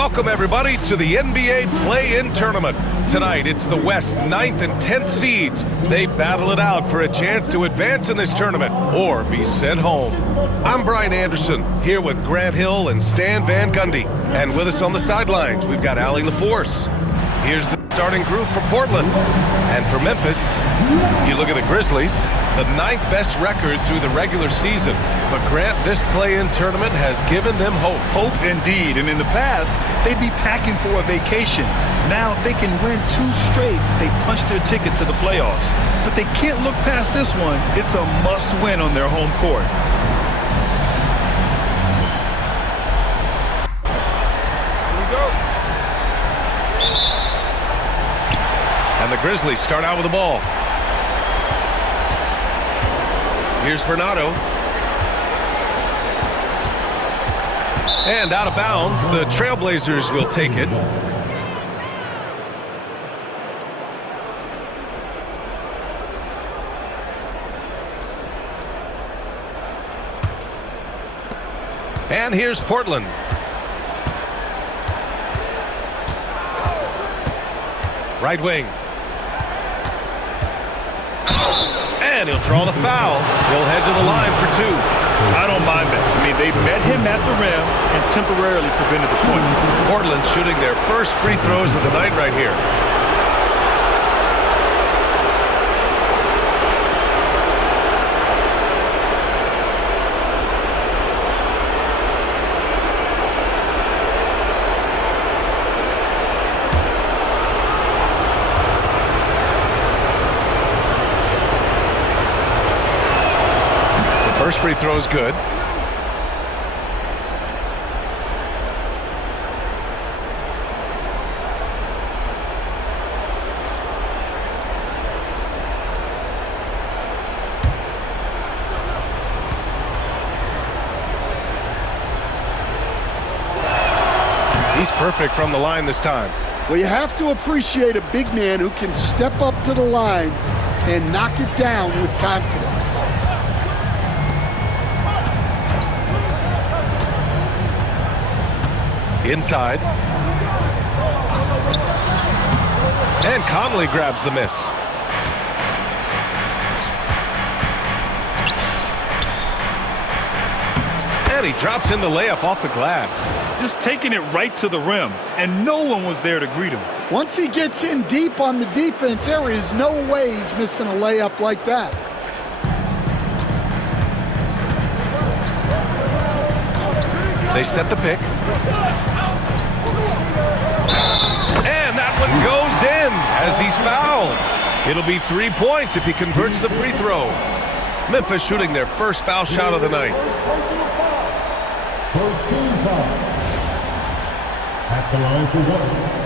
Welcome, everybody, to the NBA Play-In Tournament. Tonight, it's the West 9th and 10th seeds. They battle it out for a chance to advance in this tournament or be sent home. I'm Brian Anderson, here with Grant Hill and Stan Van Gundy. And with us on the sidelines, we've got Allie LaForce. Here's the starting group for Portland. And for Memphis, you look at the Grizzlies, the 9th best record through the regular season. But Grant, this play-in tournament has given them hope. Hope indeed. And in the past, they'd be packing for a vacation. Now, if they can win 2 straight, they punch their ticket to the playoffs. But they can't look past this one. It's a must-win on their home court. Here we go. And the Grizzlies start out with the ball. Here's Fernando. And out of bounds, the Trailblazers will take it. And here's Portland. Right wing. And he'll draw the foul. He'll head to the line for 2. I don't mind that. I mean, they met him at the rim and temporarily prevented the points. Portland shooting their first free throws of the night right here. First free throw is good. He's perfect from the line this time. Well, you have to appreciate a big man who can step up to the line and knock it down with confidence. Inside. And Conley grabs the miss. And he drops in the layup off the glass. Just taking it right to the rim, and no one was there to greet him. Once he gets in deep on the defense, there is no way he's missing a layup like that. They set the pick. And that one goes in as he's fouled. It'll be 3 points if he converts the free throw. Memphis shooting their first foul shot of the night. First team foul. At the line for 1.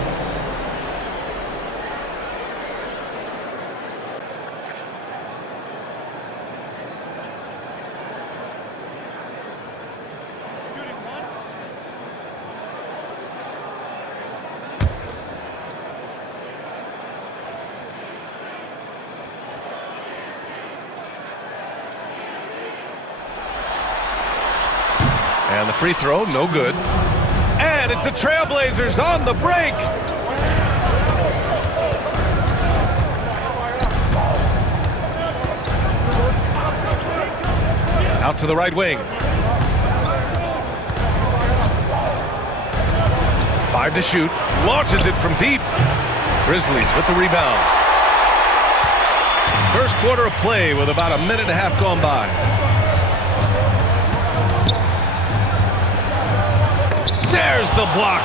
And the free throw, no good. And it's the Trailblazers on the break. Out to the right wing. 5 to shoot. Launches it from deep. Grizzlies with the rebound. First quarter of play with about a minute and a half gone by. There's the block.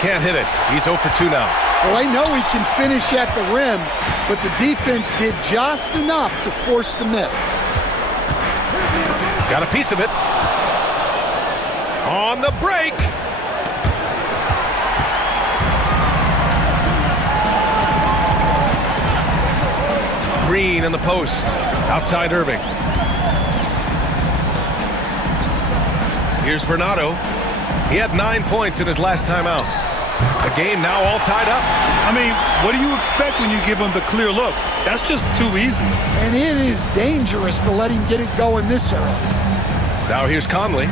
Can't hit it. He's 0 for 2 now. Well, I know he can finish at the rim, but the defense did just enough to force the miss. Got a piece of it. On the break. Green in the post. Outside Irving. Here's Vernado. He had 9 points in his last time out. The game now all tied up. I mean, what do you expect when you give him the clear look? That's just too easy. And it is dangerous to let him get it going this early. Now here's Conley.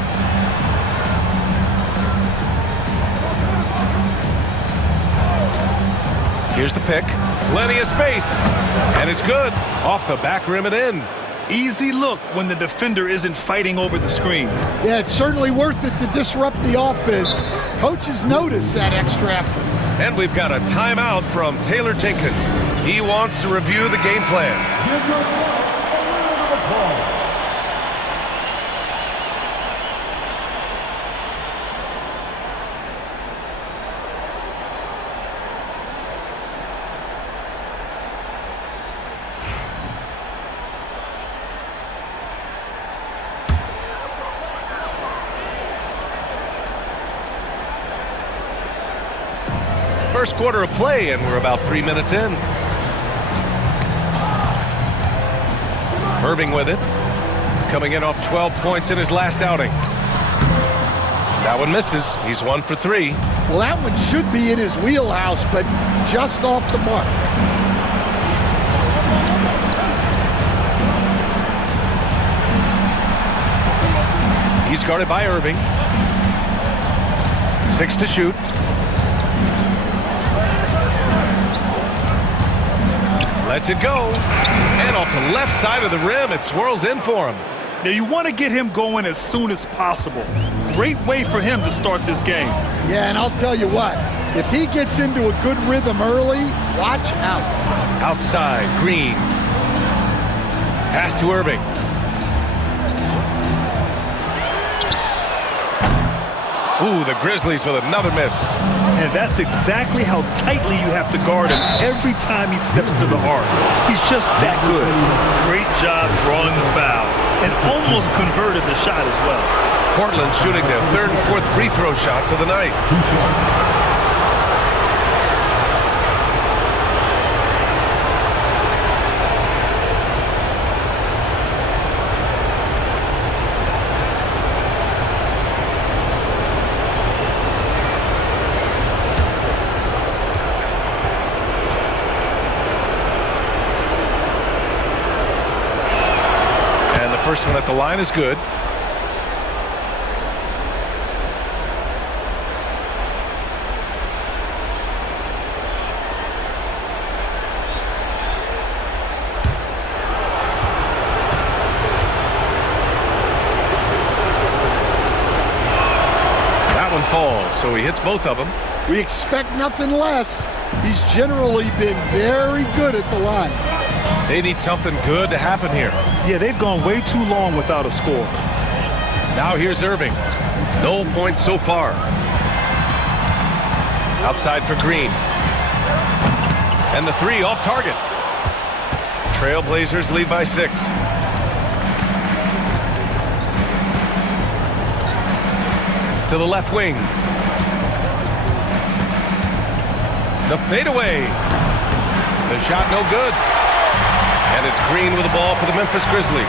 Here's the pick. Plenty of space. And it's good. Off the back rim and in. Easy look when the defender isn't fighting over the screen. Yeah, it's certainly worth it to disrupt the offense. Coaches notice that extra effort. And we've got a timeout from Taylor Jenkins. He wants to review the game plan. Give yourself a round of applause. First quarter of play, and we're about 3 minutes in. Irving with it. Coming in off 12 points in his last outing. That one misses. He's 1 for 3. Well, that one should be in his wheelhouse, but just off the mark. He's guarded by Irving. 6 to shoot. Lets it go. And off the left side of the rim, it swirls in for him. Now, you want to get him going as soon as possible. Great way for him to start this game. Yeah, and I'll tell you what, if he gets into a good rhythm early, watch out. Outside, Green. Pass to Irving. Ooh, the Grizzlies with another miss. And that's exactly how tightly you have to guard him every time he steps to the arc. He's just that good. Great job drawing the foul. And almost converted the shot as well. Portland shooting their 3rd and 4th free throw shots of the night. First one at the line is good. That one falls, so he hits both of them. We expect nothing less. He's generally been very good at the line. They need something good to happen here. Yeah, they've gone way too long without a score. Now here's Irving. No points so far. Outside for Green. And the 3 off target. Trailblazers lead by 6. To the left wing. The fadeaway. The shot no good. And it's Green with the ball for the Memphis Grizzlies.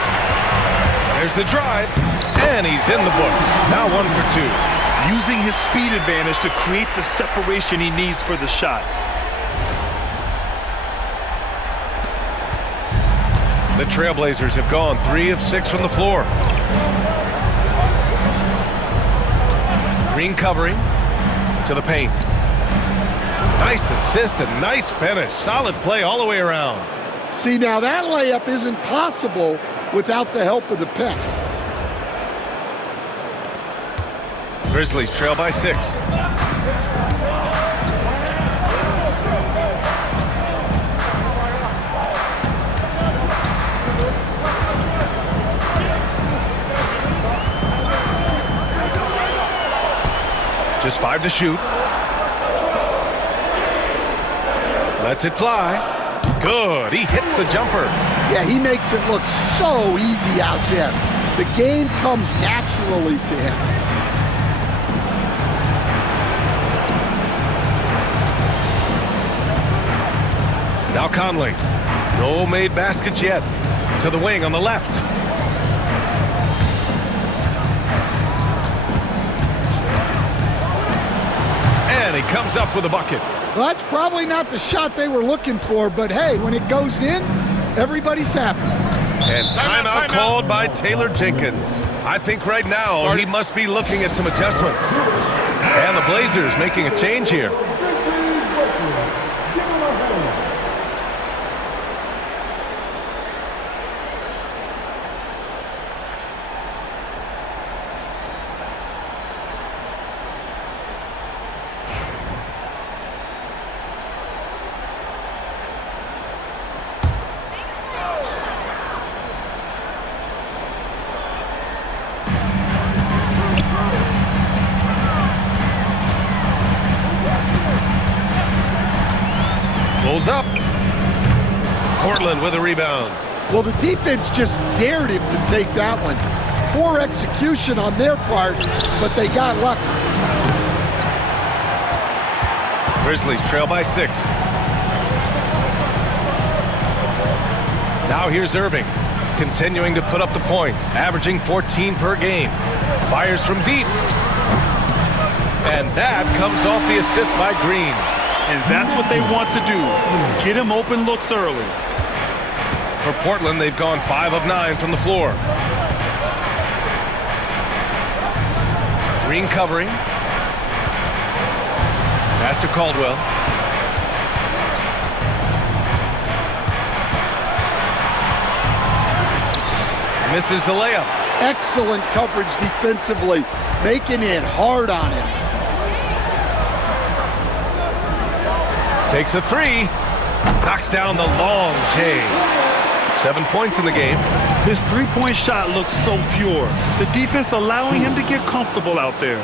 There's the drive, and he's in the books. Now 1 for 2. Using his speed advantage to create the separation he needs for the shot. The Trailblazers have gone 3 of 6 from the floor. Green covering to the paint. Nice assist and nice finish. Solid play all the way around. See, now that layup isn't possible without the help of the pick. Grizzlies trail by 6. Just 5 to shoot. Lets it fly. Good. He hits the jumper. Yeah, he makes it look so easy out there. The game comes naturally to him. Now Conley. No made baskets yet. To to the wing on the left. And he comes up with a bucket. Well, that's probably not the shot they were looking for, but hey, when it goes in, everybody's happy. And timeout called by Taylor Jenkins. I think right now he must be looking at some adjustments. And the Blazers making a change here. Pulls up. Portland with a rebound. Well, the defense just dared him to take that one. Poor execution on their part, but they got lucky. Grizzlies trail by 6. Now here's Irving, continuing to put up the points, averaging 14 per game. Fires from deep. And that comes off the assist by Green. And that's what they want to do. Get him open looks early. For Portland, they've gone 5 of 9 from the floor. Green covering. Pass to Caldwell. Misses the layup. Excellent coverage defensively, making it hard on him. Takes a 3. Knocks down the long J. 7 points in the game. His three-point shot looks so pure. The defense allowing him to get comfortable out there.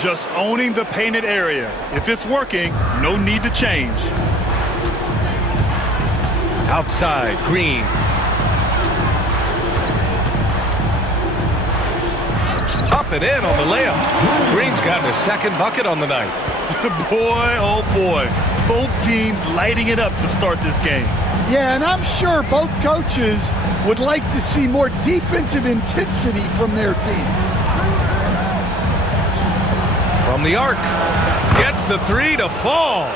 Just owning the painted area. If it's working, no need to change. Outside, Green. Up and in on the layup. Green's gotten a second bucket on the night. Boy, oh boy. Both teams lighting it up to start this game. Yeah, and I'm sure both coaches would like to see more defensive intensity from their teams. From the arc. Gets the 3 to fall.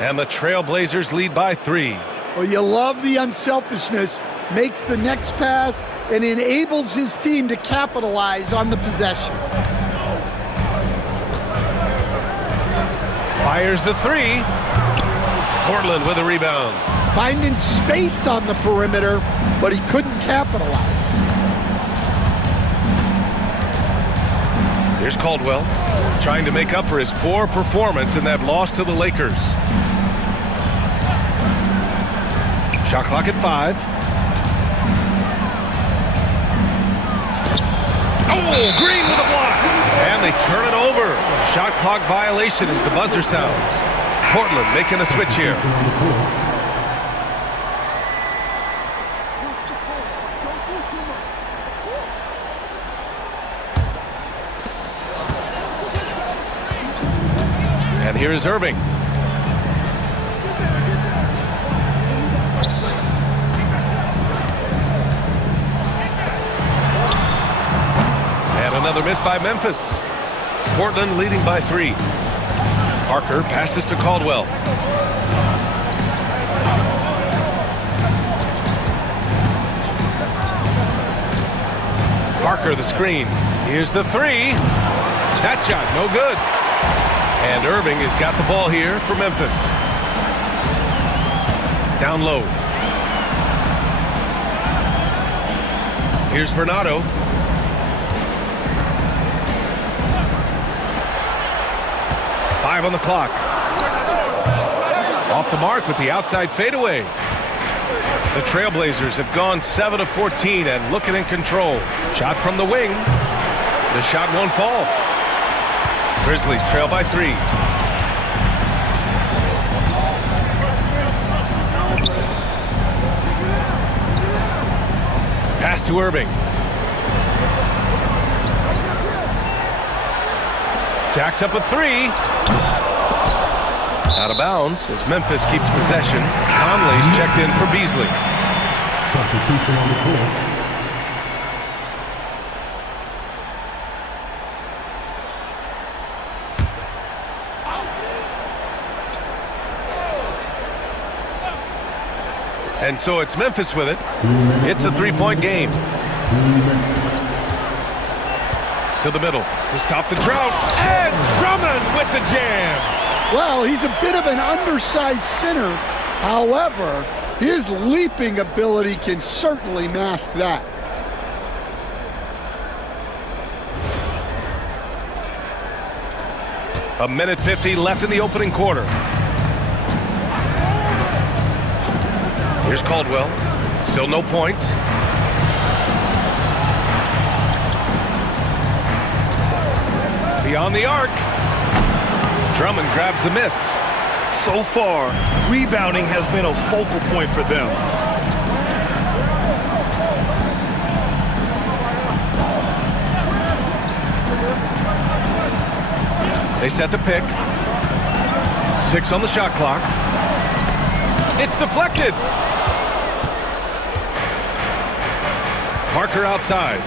And the Trailblazers lead by 3. Well, you love the unselfishness. Makes the next pass and enables his team to capitalize on the possession. Fires the 3. Portland with a rebound. Finding space on the perimeter, but he couldn't capitalize. Here's Caldwell, trying to make up for his poor performance in that loss to the Lakers. Shot clock at 5. Oh, Green with a block. And they turn it over. Shot clock violation as the buzzer sounds. Portland making a switch here. And here is Irving. And another miss by Memphis. Portland leading by 3. Parker passes to Caldwell. Parker the screen. Here's the 3. That shot no good. And Irving has got the ball here for Memphis. Down low. Here's Vernado. Five on the clock. Off the mark with the outside fadeaway. The Trailblazers have gone 7 of 14 and looking in control. Shot from the wing. The shot won't fall. Grizzlies trail by 3. Pass to Irving. Jacks up a 3. Out of bounds as Memphis keeps possession. Conley's checked in for Beasley. Substitution on the court. And so it's Memphis with it. It's a three-point game. To the middle to stop the drought. And Drummond with the jam. Well, he's a bit of an undersized center. However, his leaping ability can certainly mask that. A minute 50 left in the opening quarter. Here's Caldwell. Still no points. Beyond the arc. Drummond grabs the miss. So far, rebounding has been a focal point for them. They set the pick. 6 on the shot clock. It's deflected. Parker outside.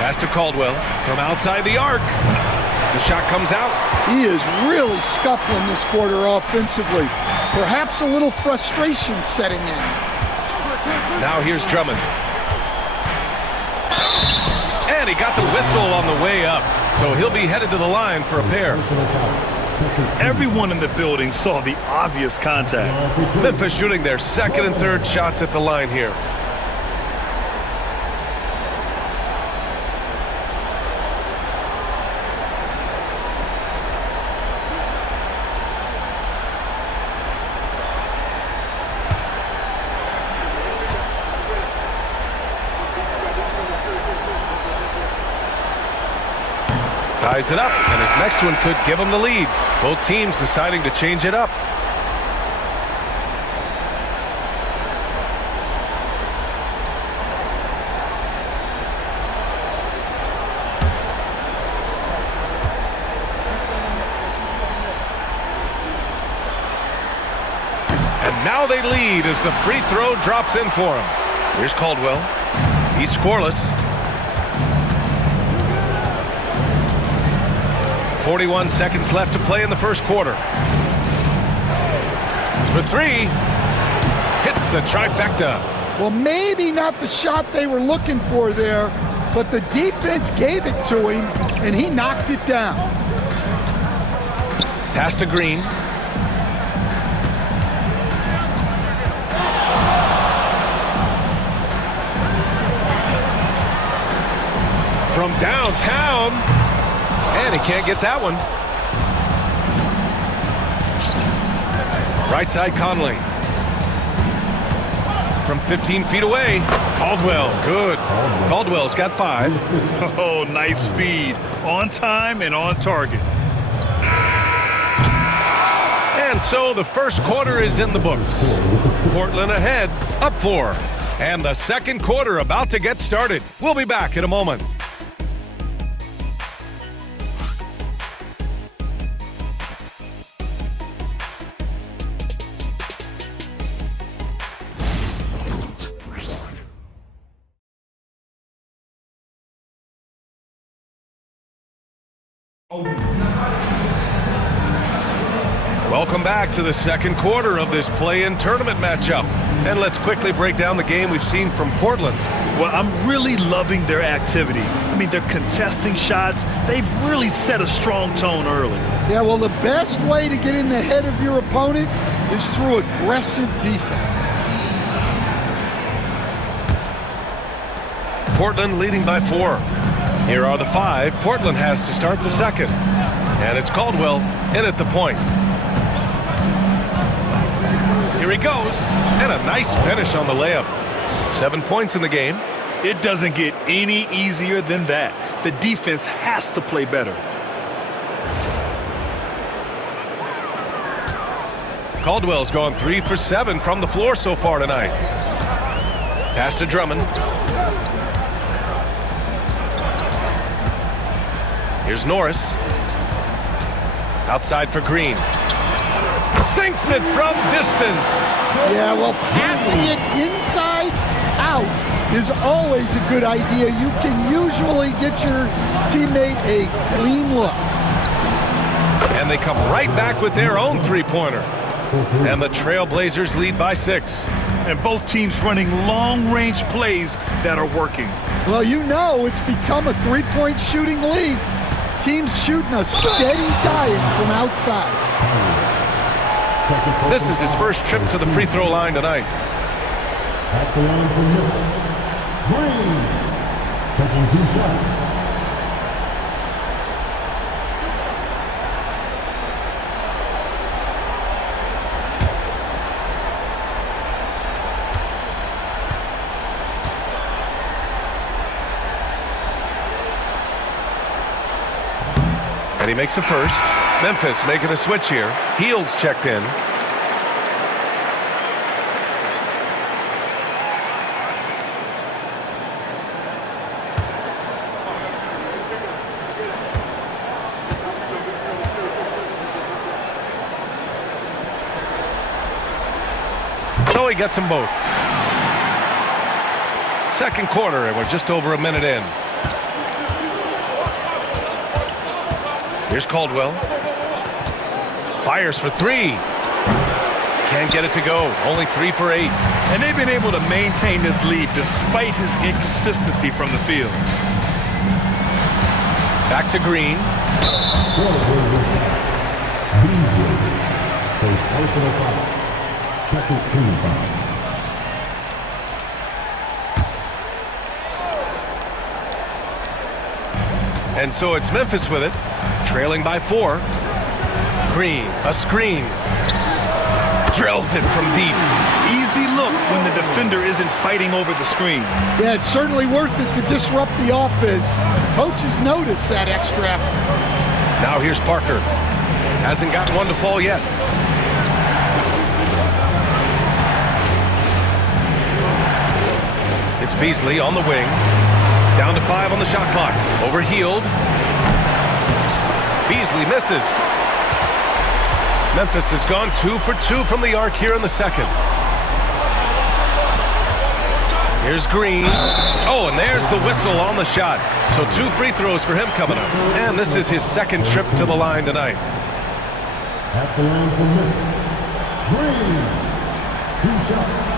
Pass to Caldwell from outside the arc. The shot comes out. He is really scuffling this quarter offensively. Perhaps a little frustration setting in. Now here's Drummond. And he got the whistle on the way up. So he'll be headed to the line for a pair. Everyone in the building saw the obvious contact. Memphis shooting their second and third shots at the line here. Ties it up, and his next one could give him the lead. Both teams deciding to change it up. And now they lead as the free throw drops in for him. Here's Caldwell. He's scoreless. 41 seconds left to play in the first quarter. For three. Hits the trifecta. Well, maybe not the shot they were looking for there, but the defense gave it to him, and he knocked it down. Pass to Green. From downtown. And he can't get that one. Right side Conley. From 15 feet away. Caldwell, good. Caldwell's got 5. Oh, nice feed. On time and on target. And so the first quarter is in the books. Portland ahead, up 4. And the second quarter about to get started. We'll be back in a moment. Welcome back to the second quarter of this play-in tournament matchup. And let's quickly break down the game we've seen from Portland. Well, I'm really loving their activity. I mean, they're contesting shots. They've really set a strong tone early. Yeah, well, the best way to get in the head of your opponent is through aggressive defense. Portland leading by 4. Here are the 5 Portland has to start the second. And it's Caldwell in at the point. Here he goes, and a nice finish on the layup. 7 points in the game. It doesn't get any easier than that. The defense has to play better. Caldwell's gone 3 for 7 from the floor so far tonight. Pass to Drummond. Here's Norris. Outside for Green. sinks it from distance. Yeah, well, passing it inside out is always a good idea. You can usually get your teammate a clean look. And they come right back with their own three-pointer. And the Trailblazers lead by 6. And both teams running long-range plays that are working. Well, you know it's become a three-point shooting league. Teams shooting a steady diet from outside. This is his first trip to the free throw line tonight. At the line for Memphis, Green, taking 2 shots. And he makes a first. Memphis making a switch here. Hield's checked in. So he gets them both. Second quarter, and we're just over a minute in. Here's Caldwell. Fires for 3. Can't get it to go. Only 3 for 8. And they've been able to maintain this lead despite his inconsistency from the field. Back to Green. Beasley face personal foul. Second team foul. And so it's Memphis with it. Trailing by 4. Green, a screen. Drills it from deep. Easy look when the defender isn't fighting over the screen. Yeah, it's certainly worth it to disrupt the offense. Coaches notice that extra effort. Now here's Parker. Hasn't gotten one to fall yet. It's Beasley on the wing. Down to 5 on the shot clock. Over Hield. Beasley misses. Memphis has gone 2 for 2 from the arc here in the second. Here's Green. Oh, and there's the whistle on the shot. So 2 free throws for him coming up. And this is his second trip to the line tonight. At the line for Memphis, Green, 2 shots.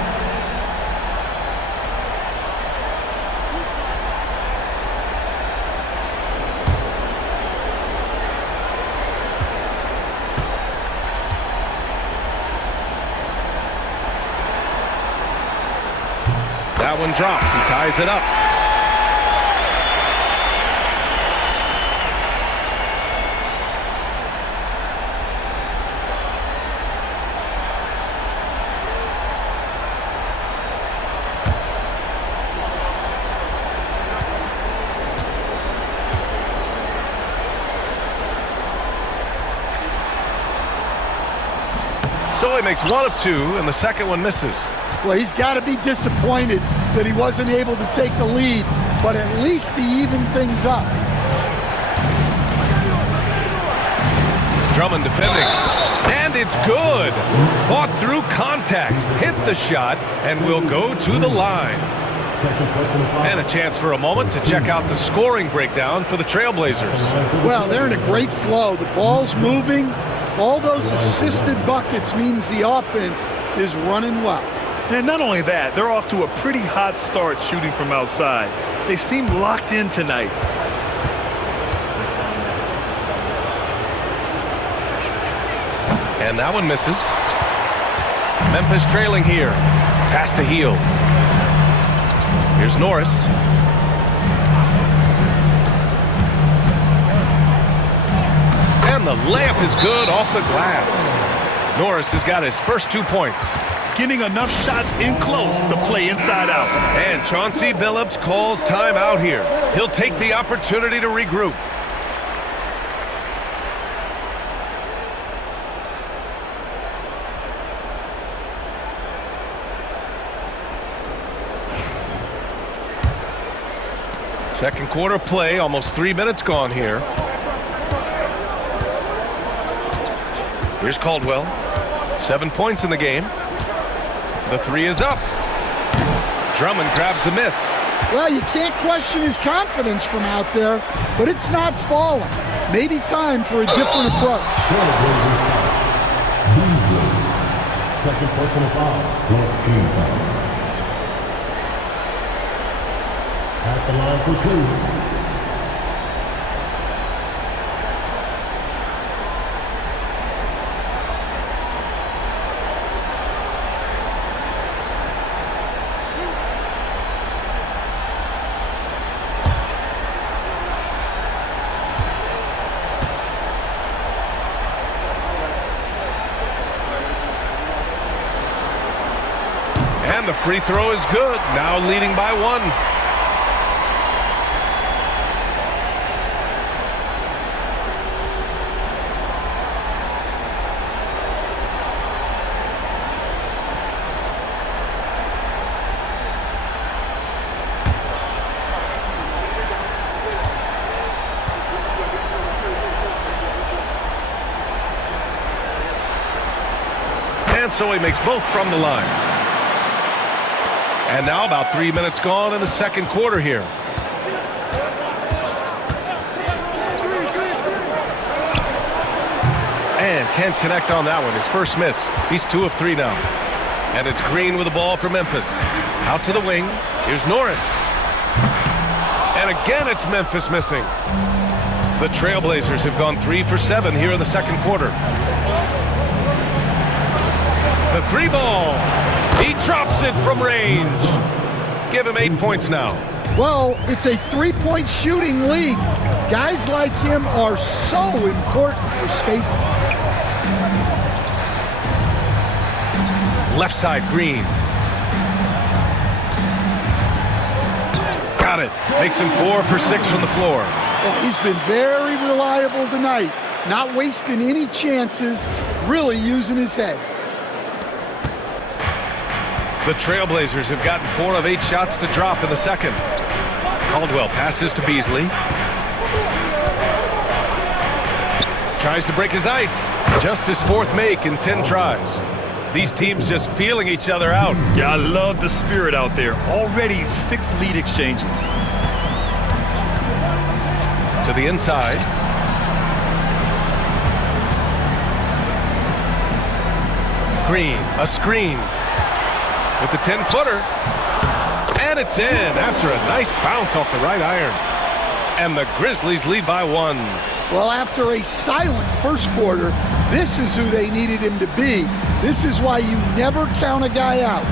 That one drops. He ties it up. So he makes 1 of 2, and the second one misses. Well, he's got to be disappointed that he wasn't able to take the lead, but at least he evened things up. Drummond defending. And it's good. Fought through contact. Hit the shot, and will go to the line. And a chance for a moment to check out the scoring breakdown for the Trailblazers. Well, they're in a great flow. The ball's moving. All those assisted buckets means the offense is running well. And not only that, they're off to a pretty hot start shooting from outside. They seem locked in tonight. And that one misses. Memphis trailing here. Pass to Hield. Here's Norris. And the layup is good off the glass. Norris has got his first 2 points. Getting enough shots in close to play inside out. And Chauncey Billups calls timeout here. He'll take the opportunity to regroup. Second quarter play, almost 3 minutes gone here. Here's Caldwell. 7 points in the game. The three is up. Drummond grabs the miss. Well, you can't question his confidence from out there, but it's not falling. Maybe time for a different approach. Second personal foul, 14 foul. At the line for two. And the free throw is good, now leading by 1. And so he makes both from the line. And now about 3 minutes gone in the second quarter here. And can't connect on that one. His first miss. He's 2 of 3 now. And it's Green with the ball for Memphis. Out to the wing. Here's Norris. And again it's Memphis missing. The Trailblazers have gone 3 for 7 here in the second quarter. The 3 ball. He drops it from range. Give him 8 points now. Well, it's a three-point shooting league. Guys like him are so important for spacing. Left side, Green. Got it. Makes him 4 for 6 from the floor. Well, he's been very reliable tonight. Not wasting any chances, really using his head. The Trailblazers have gotten 4 of 8 shots to drop in the second. Caldwell passes to Beasley. Tries to break his ice. Just his 4th make in 10 tries. These teams just feeling each other out. Yeah, I love the spirit out there. Already 6 lead exchanges. To the inside. Green, a screen. With the 10-footer. And it's in after a nice bounce off the right iron. And the Grizzlies lead by 1. Well, after a silent first quarter, this is who they needed him to be. This is why you never count a guy out.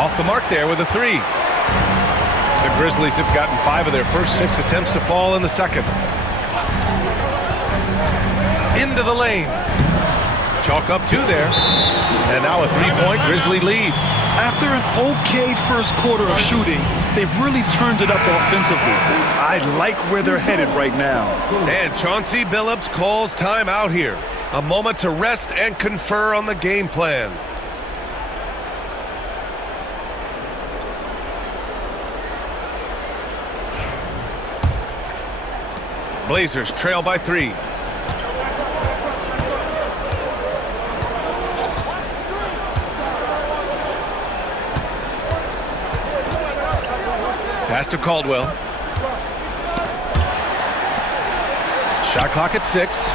Off the mark there with a 3. The Grizzlies have gotten 5 of their first 6 attempts to fall in the second. Into the lane. Chalk up 2 there. And now a 3-point Grizzly lead. After an okay first quarter of shooting, they've really turned it up offensively. I like where they're headed right now. And Chauncey Billups calls time out here. A moment to rest and confer on the game plan. Blazers trail by 3. Pass to Caldwell. Shot clock at 6.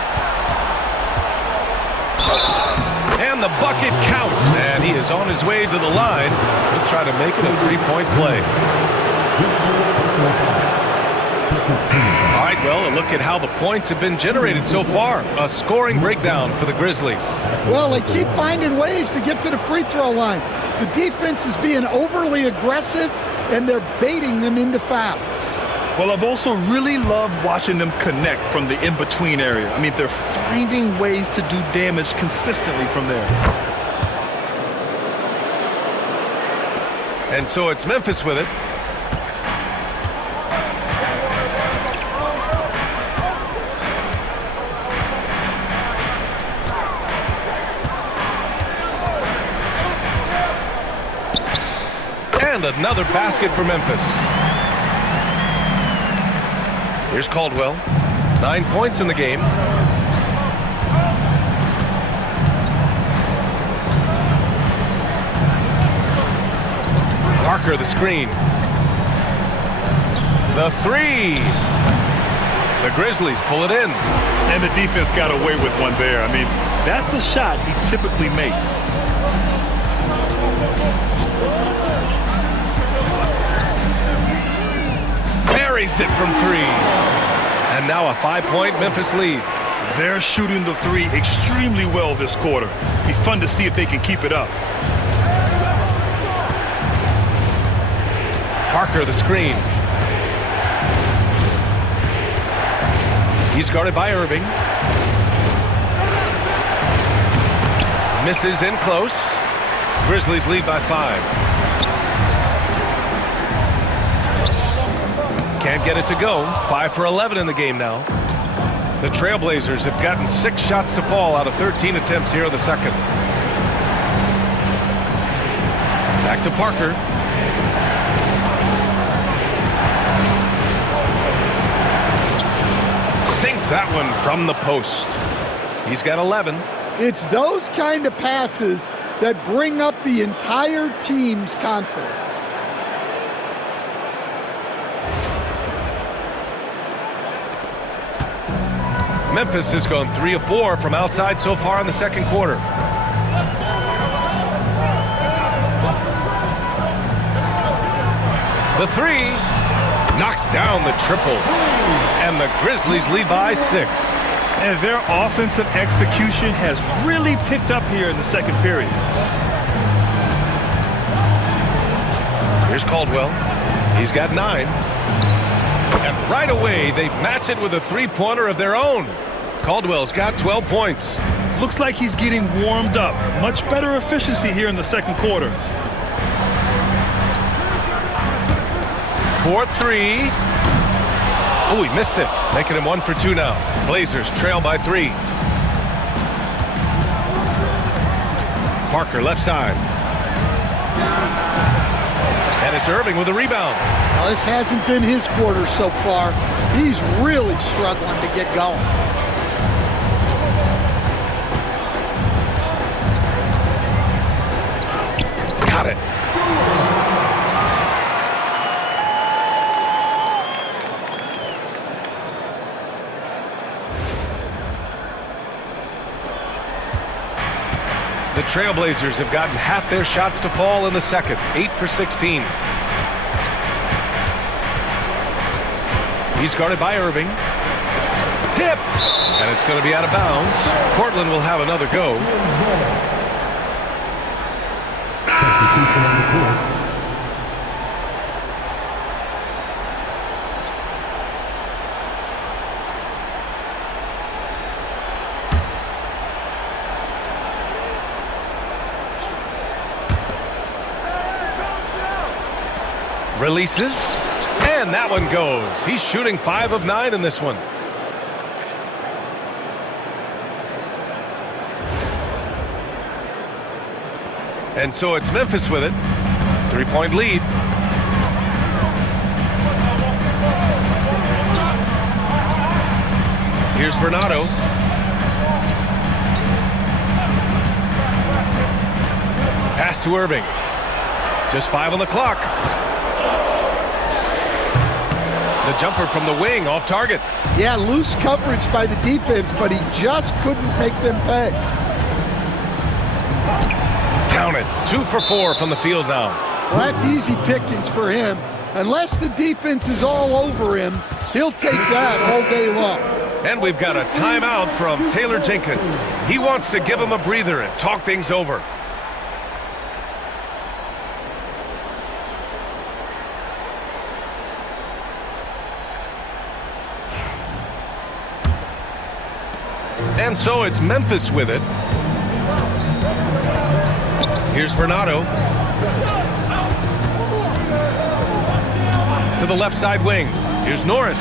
And the bucket counts. And he is on his way to the line. He'll try to make it a 3-point play. All right, well, a look at how the points have been generated so far. A scoring breakdown for the Grizzlies. Well, they keep finding ways to get to the free throw line. The defense is being overly aggressive, and they're baiting them into fouls. Well, I've also really loved watching them connect from the in-between area. I mean, they're finding ways to do damage consistently from there. And so it's Memphis with it. And another basket for Memphis. Here's Caldwell. 9 points in the game. Parker, the screen. The three. The Grizzlies pull it in. And the defense got away with one there. I mean, that's a shot he typically makes. Buries it from three. And now a 5-point Memphis lead. They're shooting the three extremely well this quarter. Be fun to see if they can keep it up. Parker, the screen. He's guarded by Irving. Misses in close. Grizzlies lead by 5. Can't get it to go. 5 for 11 in the game now. The Trailblazers have gotten 6 shots to fall out of 13 attempts here in the second. Back to Parker. Sinks that one from the post. He's got 11. It's those kind of passes that bring up the entire team's confidence. Memphis has gone 3 of 4 from outside so far in the second quarter. The three knocks down the triple. And the Grizzlies lead by 6. And their offensive execution has really picked up here in the second period. Here's Caldwell. He's got 9. And right away, they match it with a three-pointer of their own. Caldwell's got 12 points. Looks like he's getting warmed up. Much better efficiency here in the second quarter. 4-3. Oh, he missed it. Making him 1 for 2 now. Blazers trail by 3. Parker left side. And it's Irving with a rebound. Now, this hasn't been his quarter so far. He's really struggling to get going. Got it. The Trailblazers have gotten half their shots to fall in the second. 8 for 16. He's guarded by Irving. Tipped. And it's going to be out of bounds. Portland will have another go. Substitution on the court. Releases. And that one goes. He's shooting 5 of 9 in this one. And so it's Memphis with it. 3-point lead. Here's Vernado. Pass to Irving. Just 5 on the clock. The jumper from the wing off target. Yeah, loose coverage by the defense, but he just couldn't make them pay. Count it. 2 for 4 from the field now. Well, that's easy pickings for him. Unless the defense is all over him, he'll take that all day long. And we've got a timeout from Taylor Jenkins. He wants to give him a breather and talk things over. And so it's Memphis with it. Here's Vernado. To the left side wing. Here's Norris.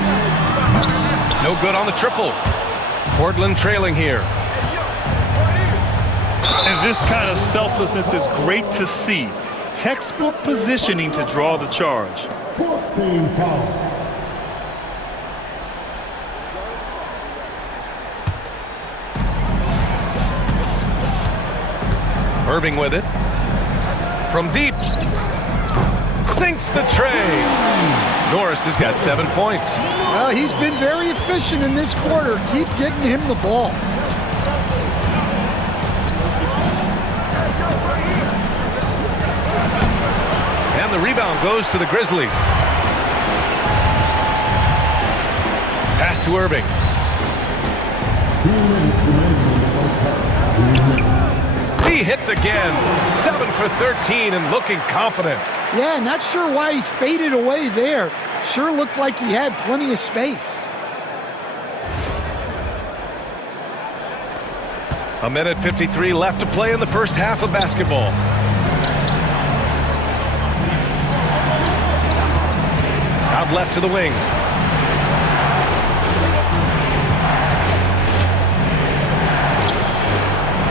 No good on the triple. Portland trailing here. And this kind of selflessness is great to see. Textbook positioning to draw the charge. 14 foul. Irving with it. From deep. Sinks the tray. Norris has got 7 points. Well, he's been very efficient in this quarter. Keep getting him the ball. And the rebound goes to the Grizzlies. Pass to Irving. He hits again. 7 for 13 and looking confident. Yeah, not sure why he faded away there. Sure looked like he had plenty of space. A minute 53 left to play in the first half of basketball. Out left to the wing.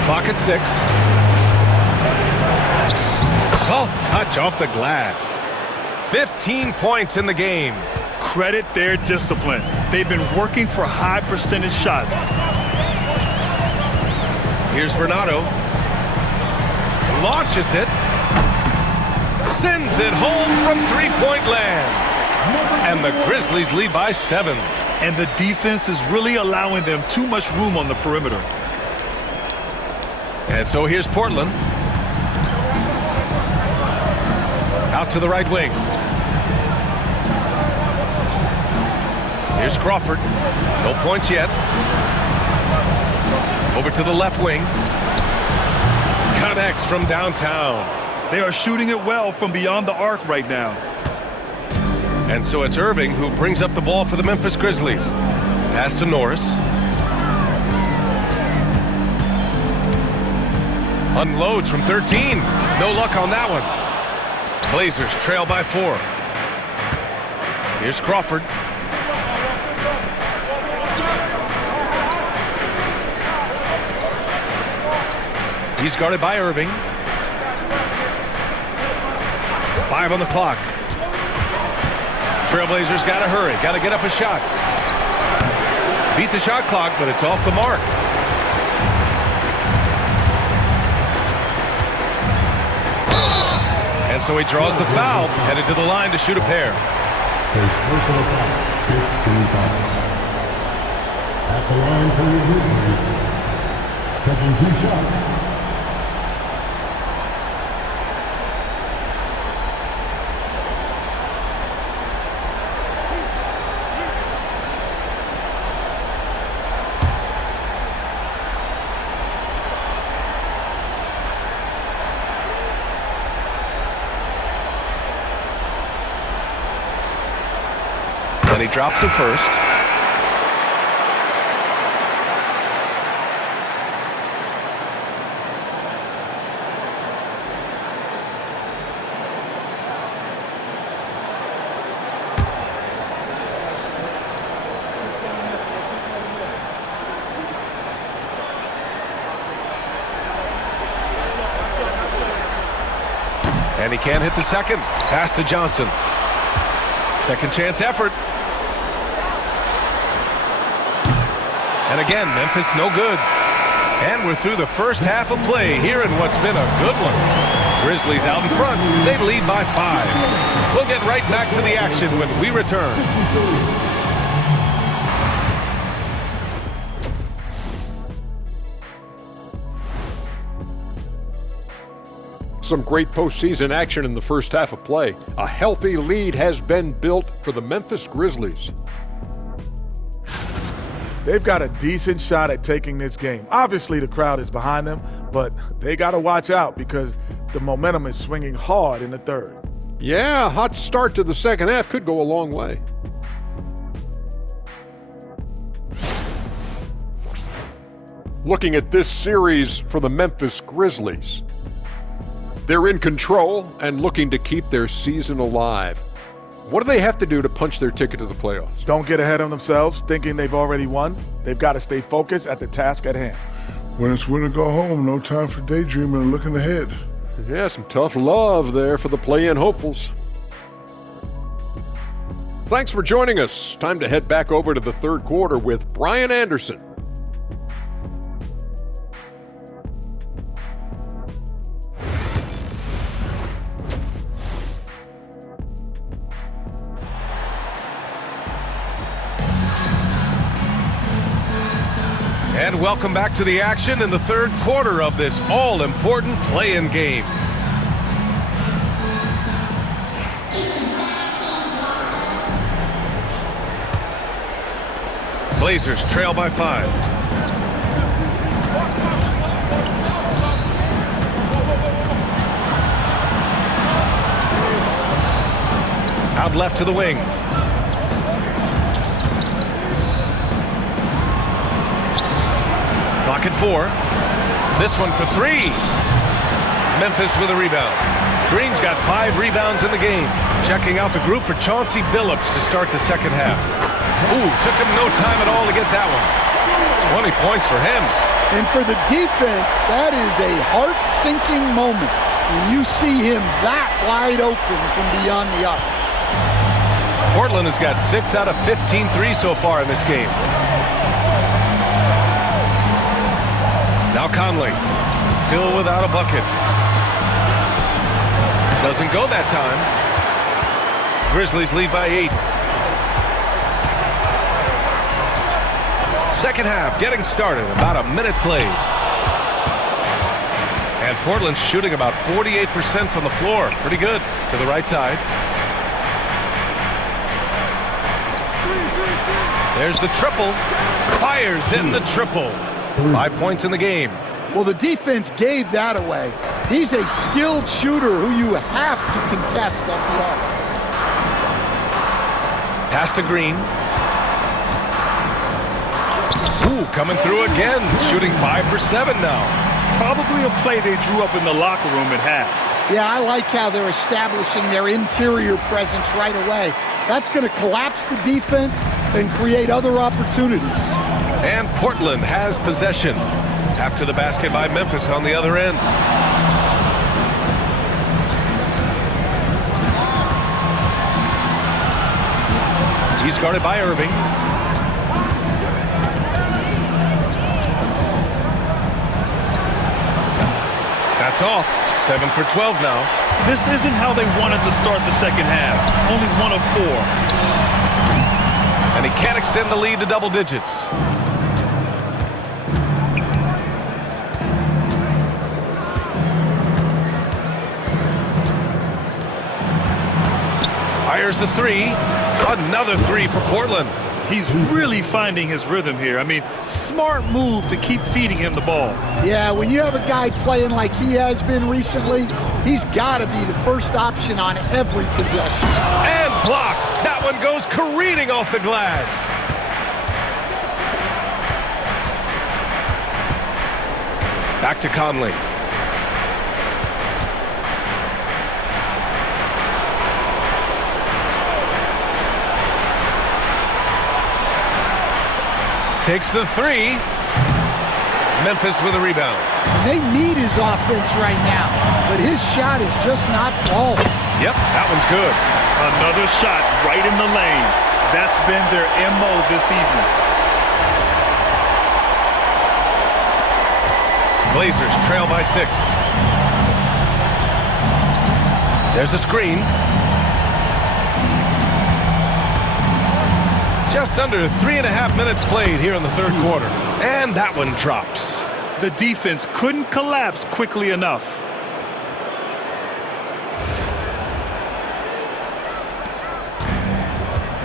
Clock at 6. Soft touch off the glass. 15 points in the game. Credit their discipline. They've been working for high percentage shots. Here's Vernado. Launches it. Sends it home from three-point land. And the Grizzlies lead by 7. And the defense is really allowing them too much room on the perimeter. And so here's Portland. Out to the right wing. Here's Crawford. No points yet. Over to the left wing. Connects from downtown. They are shooting it well from beyond the arc right now. And so it's Irving who brings up the ball for the Memphis Grizzlies. Pass to Norris. Unloads from 13. No luck on that one. Blazers trail by 4. Here's Crawford. He's guarded by Irving. 5 on the clock. Trailblazers got to hurry. Got to get up a shot. Beat the shot clock, but it's off the mark. And so he draws the foul, headed to the line to shoot a pair. His personal foul, 15 foul. At the line for the Grizzlies, taking 2 shots. And he drops it first. And he can't hit the second. Pass to Johnson. Second chance effort. And again, Memphis no good. And we're through the first half of play here in what's been a good one. Grizzlies out in front. They lead by 5. We'll get right back to the action when we return. Some great postseason action in the first half of play. A healthy lead has been built for the Memphis Grizzlies. They've got a decent shot at taking this game. Obviously, the crowd is behind them, but they got to watch out because the momentum is swinging hard in the third. Yeah, a hot start to the second half could go a long way. Looking at this series for the Memphis Grizzlies. They're in control and looking to keep their season alive. What do they have to do to punch their ticket to the playoffs? Don't get ahead of themselves thinking they've already won. They've got to stay focused at the task at hand. When it's win or go home, no time for daydreaming and looking ahead. Yeah, some tough love there for the play-in hopefuls. Thanks for joining us. Time to head back over to the third quarter with Brian Anderson. And welcome back to the action in the third quarter of this all-important play-in game. Blazers trail by 5. Out left to the wing. Clock at 4. This one for 3. Memphis with a rebound. Green's got 5 rebounds in the game. Checking out the group for Chauncey Billups to start the second half. Ooh, took him no time at all to get that one. 20 points for him. And for the defense, that is a heart-sinking moment when you see him that wide open from beyond the arc. Portland has got 6 out of 15 threes so far in this game. Now Conley, still without a bucket. Doesn't go that time. Grizzlies lead by 8. Second half getting started, about a minute played. And Portland's shooting about 48% from the floor. Pretty good. To the right side. There's the triple. Fires in the triple. 5 points in the game. Well, the defense gave that away. He's a skilled shooter who you have to contest at the arc. Pass to Green. Ooh, coming through again. Shooting 5 for 7 now. Probably a play they drew up in the locker room at half. Yeah, I like how they're establishing their interior presence right away. That's going to collapse the defense and create other opportunities. And Portland has possession. After the basket by Memphis on the other end. He's guarded by Irving. That's off. 7 for 12 now. This isn't how they wanted to start the second half. Only 1 of 4. And he can't extend the lead to double digits. Fires the 3. Another 3 for Portland. He's really finding his rhythm here. I mean, smart move to keep feeding him the ball. Yeah, when you have a guy playing like he has been recently, he's got to be the first option on every possession. And blocked. That one goes careening off the glass. Back to Conley. Takes the 3. Memphis with a rebound. They need his offense right now, but his shot is just not falling. Yep, that one's good. Another shot right in the lane. That's been their MO this evening. Blazers trail by 6. There's a screen. Just under 3.5 minutes played here in the third quarter. And that one drops. The defense couldn't collapse quickly enough.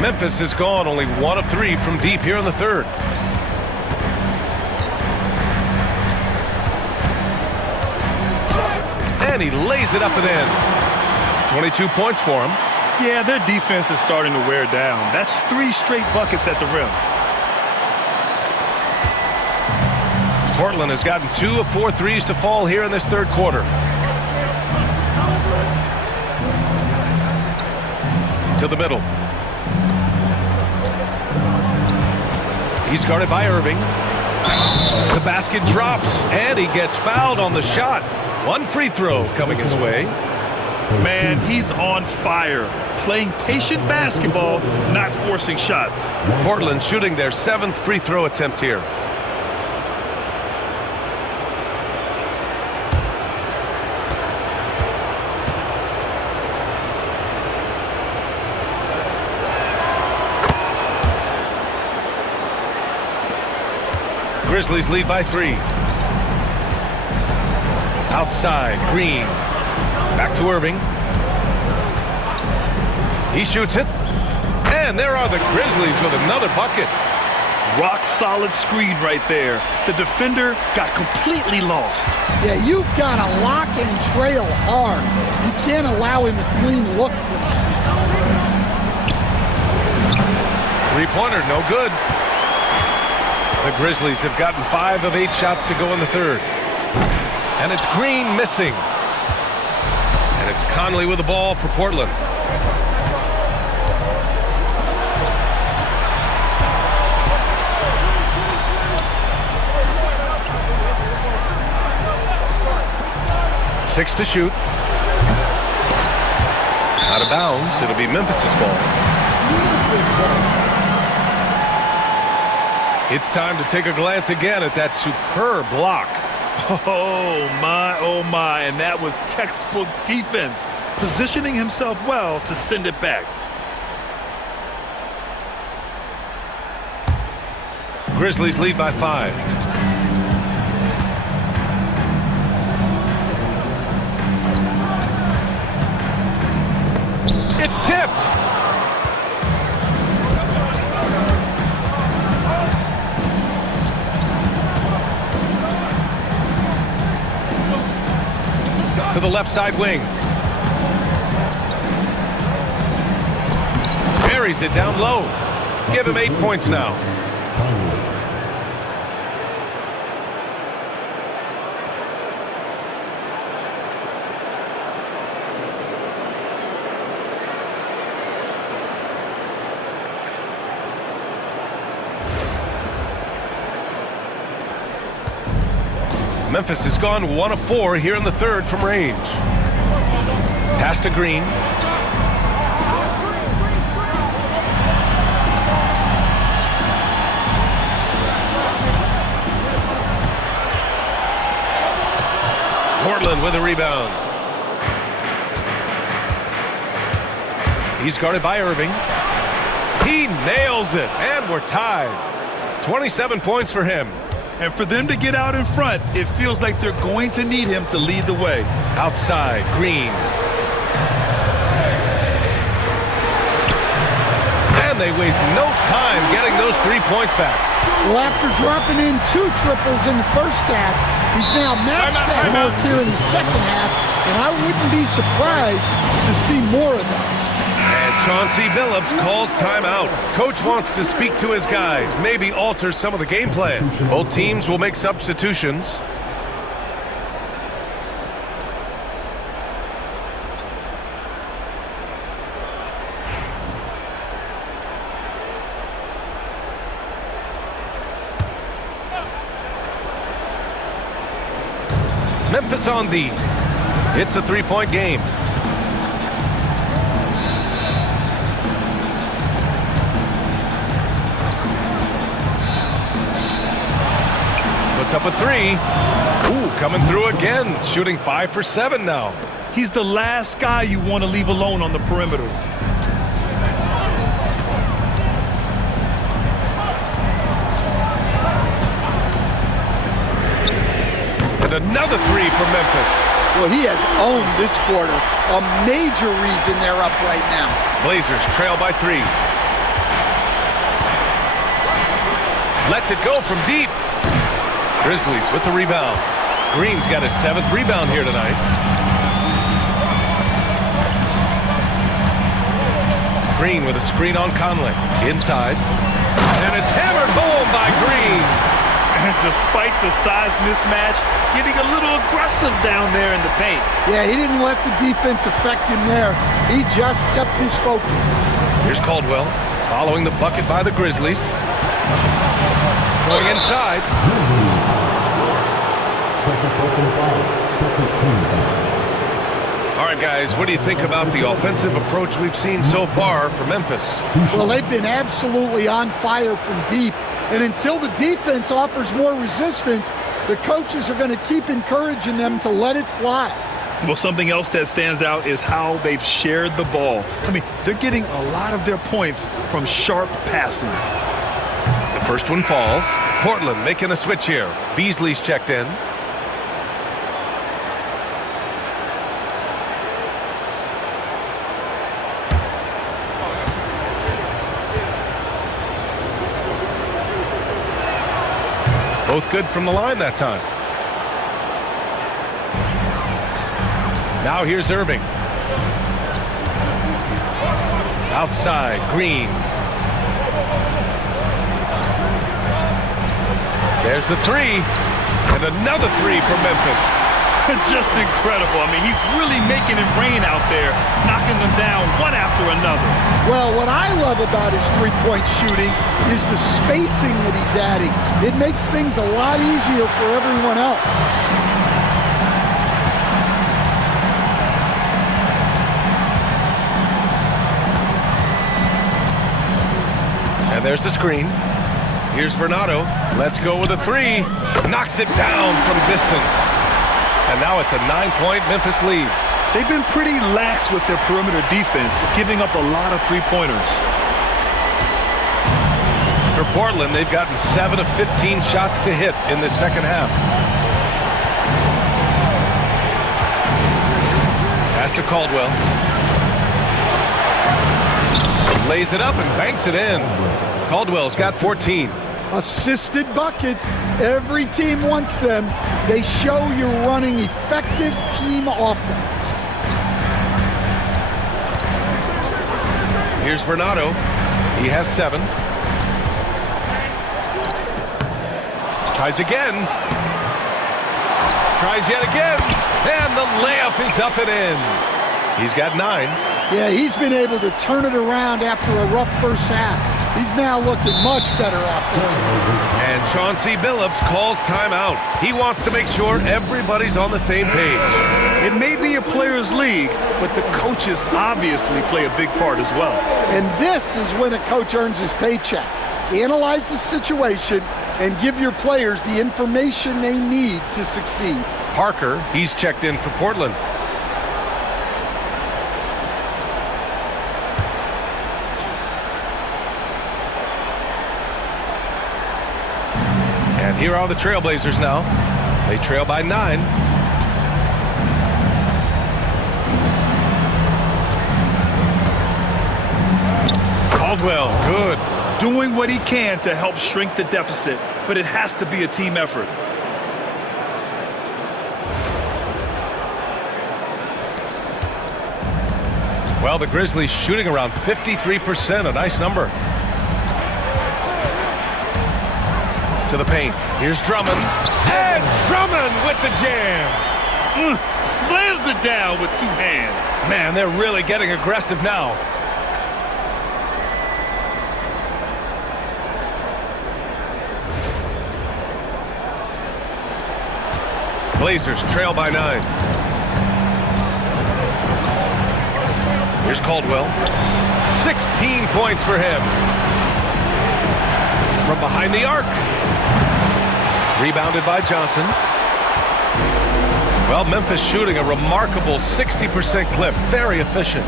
Memphis has gone only 1 of 3 from deep here in the third. And he lays it up and in. 22 points for him. Yeah, their defense is starting to wear down. That's 3 straight buckets at the rim. Portland has gotten 2 of 4 threes to fall here in this third quarter. To the middle. He's guarded by Irving. The basket drops, and he gets fouled on the shot. 1 free throw coming his way. Man, he's on fire. Playing patient basketball, not forcing shots. Portland shooting their 7th free throw attempt here. Grizzlies lead by 3. Outside, Green. Back to Irving. He shoots it. And there are the Grizzlies with another bucket. Rock solid screen right there. The defender got completely lost. Yeah, you've got to lock and trail hard. You can't allow him a clean look from that. Three-pointer, no good. The Grizzlies have gotten 5 of 8 shots to go in the third. And it's Green missing. And it's Conley with the ball for Portland. Six to shoot. Out of bounds. It'll be Memphis's ball. It's time to take a glance again at that superb block. Oh my, and that was textbook defense, positioning himself well to send it back. Grizzlies lead by 5. It's tipped. To the left side wing. Buries it down low. Give him 8 points now. Memphis has gone 1 of 4 here in the third from range. Pass to Green. Portland with a rebound. He's guarded by Irving. He nails it, and we're tied. 27 points for him. And for them to get out in front, it feels like they're going to need him to lead the way. Outside, Green. And they waste no time getting those 3 points back. Well, after dropping in 2 triples in the first half, he's now matched that mark here in the second half, and I wouldn't be surprised to see more of that. And Chauncey Billups calls timeout. Coach wants to speak to his guys, maybe alter some of the game plan. Both teams will make substitutions. Memphis on the. It's a 3-point game. Puts up a 3. Ooh, coming through again, shooting 5 for 7 now. He's the last guy you want to leave alone on the perimeter. And another 3 for Memphis. Well, he has owned this quarter. A major reason they're up right now. Blazers trail by 3. Lets it go from deep. Grizzlies with the rebound. Green's got his 7th rebound here tonight. Green with a screen on Conley. Inside. And it's hammered home by Green. And despite the size mismatch, getting a little aggressive down there in the paint. Yeah, he didn't let the defense affect him there. He just kept his focus. Here's Caldwell following the bucket by the Grizzlies. Going inside. Second personal foul. Second team foul. All right, guys, what do you think about the offensive approach we've seen so far from Memphis? Well, they've been absolutely on fire from deep. And until the defense offers more resistance, the coaches are going to keep encouraging them to let it fly. Well, something else that stands out is how they've shared the ball. I mean, they're getting a lot of their points from sharp passing. The First one falls. Portland making a switch here. Beasley's checked in. Both good from the line that time. Now here's Irving. Outside, Green. There's the three. And another three from Memphis. Just incredible. I mean, he's really making it rain out there, knocking them down one after another. Well, what I love about his three-point shooting is the spacing that he's adding. It makes things a lot easier for everyone else. And there's the screen. Here's Vernado. Let's go with a three. Knocks it down from distance. And now it's a 9-point Memphis lead. They've been pretty lax with their perimeter defense, giving up a lot of three-pointers. For Portland, they've gotten 7 of 15 shots to hit in the second half. Pass to Caldwell. Lays it up and banks it in. Caldwell's got 14. Assisted buckets. Every team wants them. They show you're running effective team offense. Here's Vernado. He has 7. Tries again. Tries yet again. And the layup is up and in. He's got 9. Yeah, he's been able to turn it around after a rough first half. He's now looking much better offensively. And Chauncey Billups calls timeout. He wants to make sure everybody's on the same page. It may be a players' league, but the coaches obviously play a big part as well. And this is when a coach earns his paycheck. Analyze the situation and give your players the information they need to succeed. Parker, he's checked in for Portland. And here are the Trailblazers now. They trail by 9. Caldwell, good. Doing what he can to help shrink the deficit, but it has to be a team effort. Well, the Grizzlies shooting around 53%, a nice number. To the paint. Here's Drummond. And Drummond with the jam. Slams it down with 2 hands. Man, they're really getting aggressive now. Blazers trail by 9. Here's Caldwell. 16 points for him. From behind the arc. Rebounded by Johnson. Well, Memphis shooting a remarkable 60% clip. Very efficient.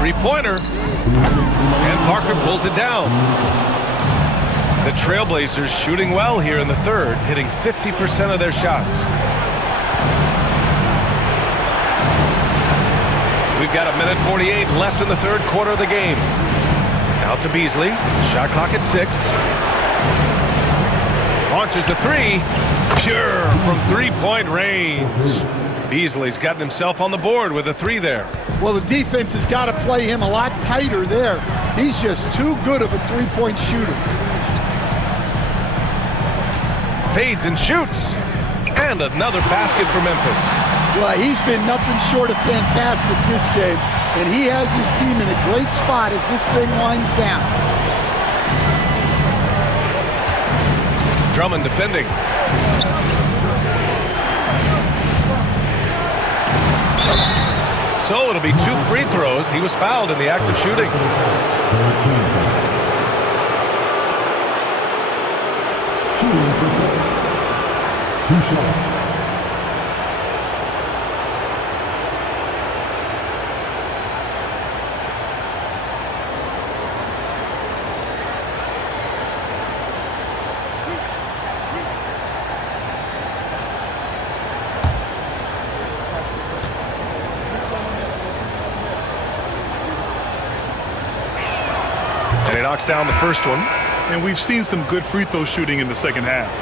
Three-pointer. And Parker pulls it down. The Trailblazers shooting well here in the third, hitting 50% of their shots. We've got 1:48 left in the third quarter of the game. Out to Beasley. Shot clock at 6. Launches a 3. Pure from three-point range. Beasley's gotten himself on the board with a 3 there. Well, the defense has got to play him a lot tighter there. He's just too good of a three-point shooter. Fades and shoots. And another basket for Memphis. Well, he's been nothing short of fantastic this game, and he has his team in a great spot as this thing winds down. Drummond defending. So it'll be 2 free throws. He was fouled in the act of shooting. Shooting for 2 shots. knocks down the first one. And we've seen some good free throw shooting in the second half.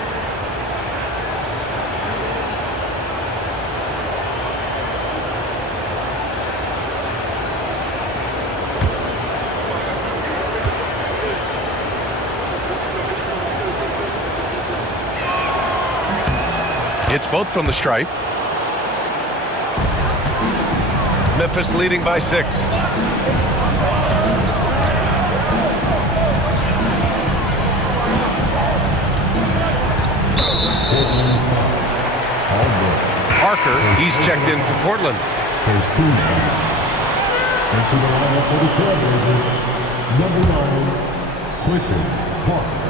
It's both from the stripe. Memphis leading by 6. Parker, he's checked in for Portland. First team foul. Into the lineup for the Trailblazers, number 9, Quentin Parker.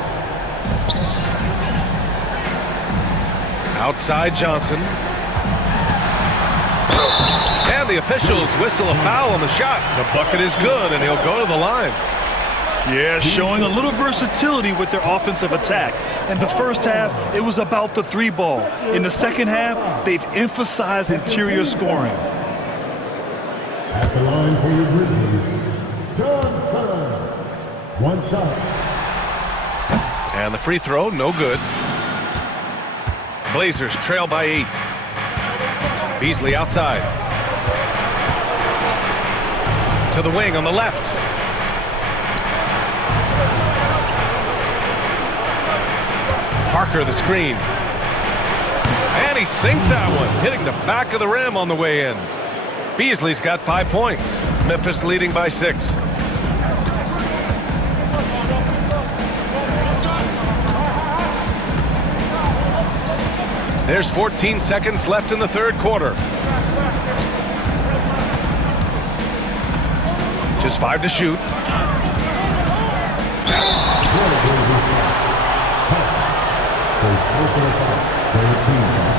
Outside Johnson. And the officials whistle a foul on the shot. The bucket is good, and he'll go to the line. Yeah, showing a little versatility with their offensive attack. In the first half, it was about the 3-ball. In the second half, they've emphasized interior scoring. At the line for your Grizzlies, Johnson. One shot. And the free throw, no good. Blazers trail by 8. Beasley outside. To the wing on the left. Parker the screen. And he sinks that one, hitting the back of the rim on the way in. Beasley's got 5 points. Memphis leading by 6. There's 14 seconds left in the third quarter. Just 5 to shoot. First personal foul, 13 foul.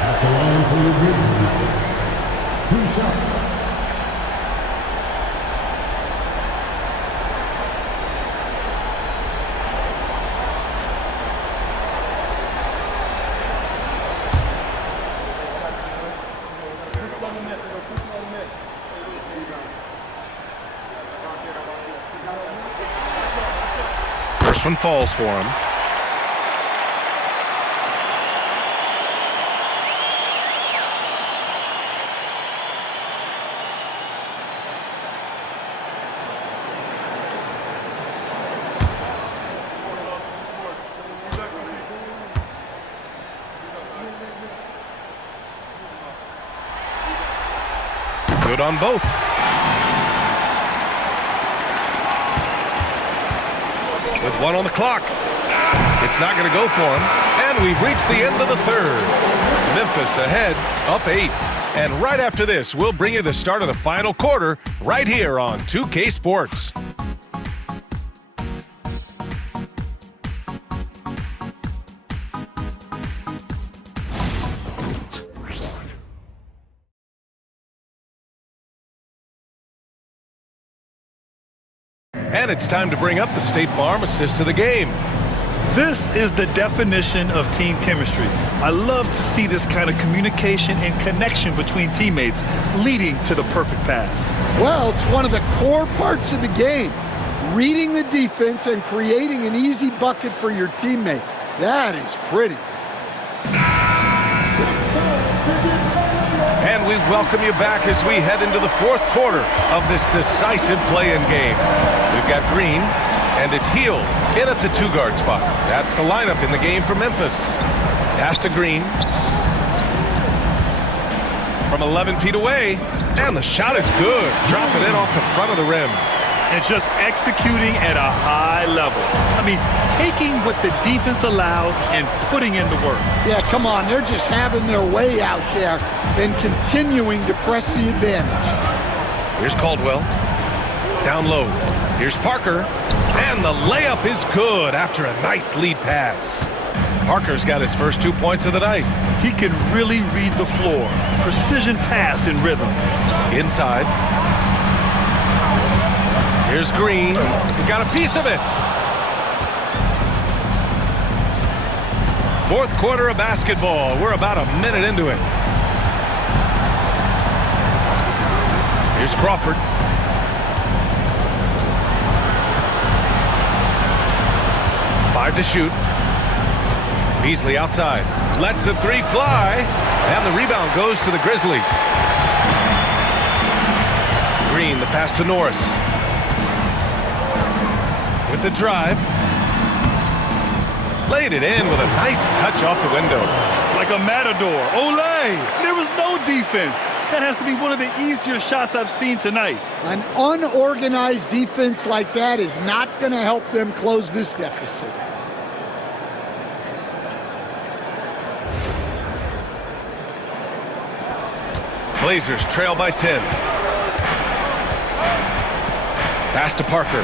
At the line for your Grizzlies, 2 shots. First one falls for him. Good on both. With 1 on the clock. It's not going to go for him. And we've reached the end of the third. Memphis ahead, up 8. And right after this, we'll bring you the start of the final quarter right here on 2K Sports. And it's time to bring up the State Farm assist to the game. This is the definition of team chemistry. I love to see this kind of communication and connection between teammates leading to the perfect pass. Well, it's one of the core parts of the game. Reading the defense and creating an easy bucket for your teammate. That is pretty. And we welcome you back as we head into the fourth quarter of this decisive play-in game. We've got Green, and it's Heel in at the 2-guard spot. That's the lineup in the game for Memphis. Pass to Green. From 11 feet away, and the shot is good. Dropping it off the front of the rim. And just executing at a high level. I mean, taking what the defense allows and putting in the work. Yeah, come on. They're just having their way out there and continuing to press the advantage. Here's Caldwell. Down low. Here's Parker. And the layup is good after a nice lead pass. Parker's got his first 2 points of the night. He can really read the floor. Precision pass and rhythm. Inside. Here's Green. He got a piece of it. Fourth quarter of basketball. We're about a minute into it. Here's Crawford. 5 to shoot. Beasley outside. Lets the three fly. And the rebound goes to the Grizzlies. Green, the pass to Norris. With the drive. Laid it in with a nice touch off the window. Like a matador. Olay! There was no defense. That has to be one of the easier shots I've seen tonight. An unorganized defense like that is not going to help them close this deficit. Blazers trail by 10. Pass to Parker.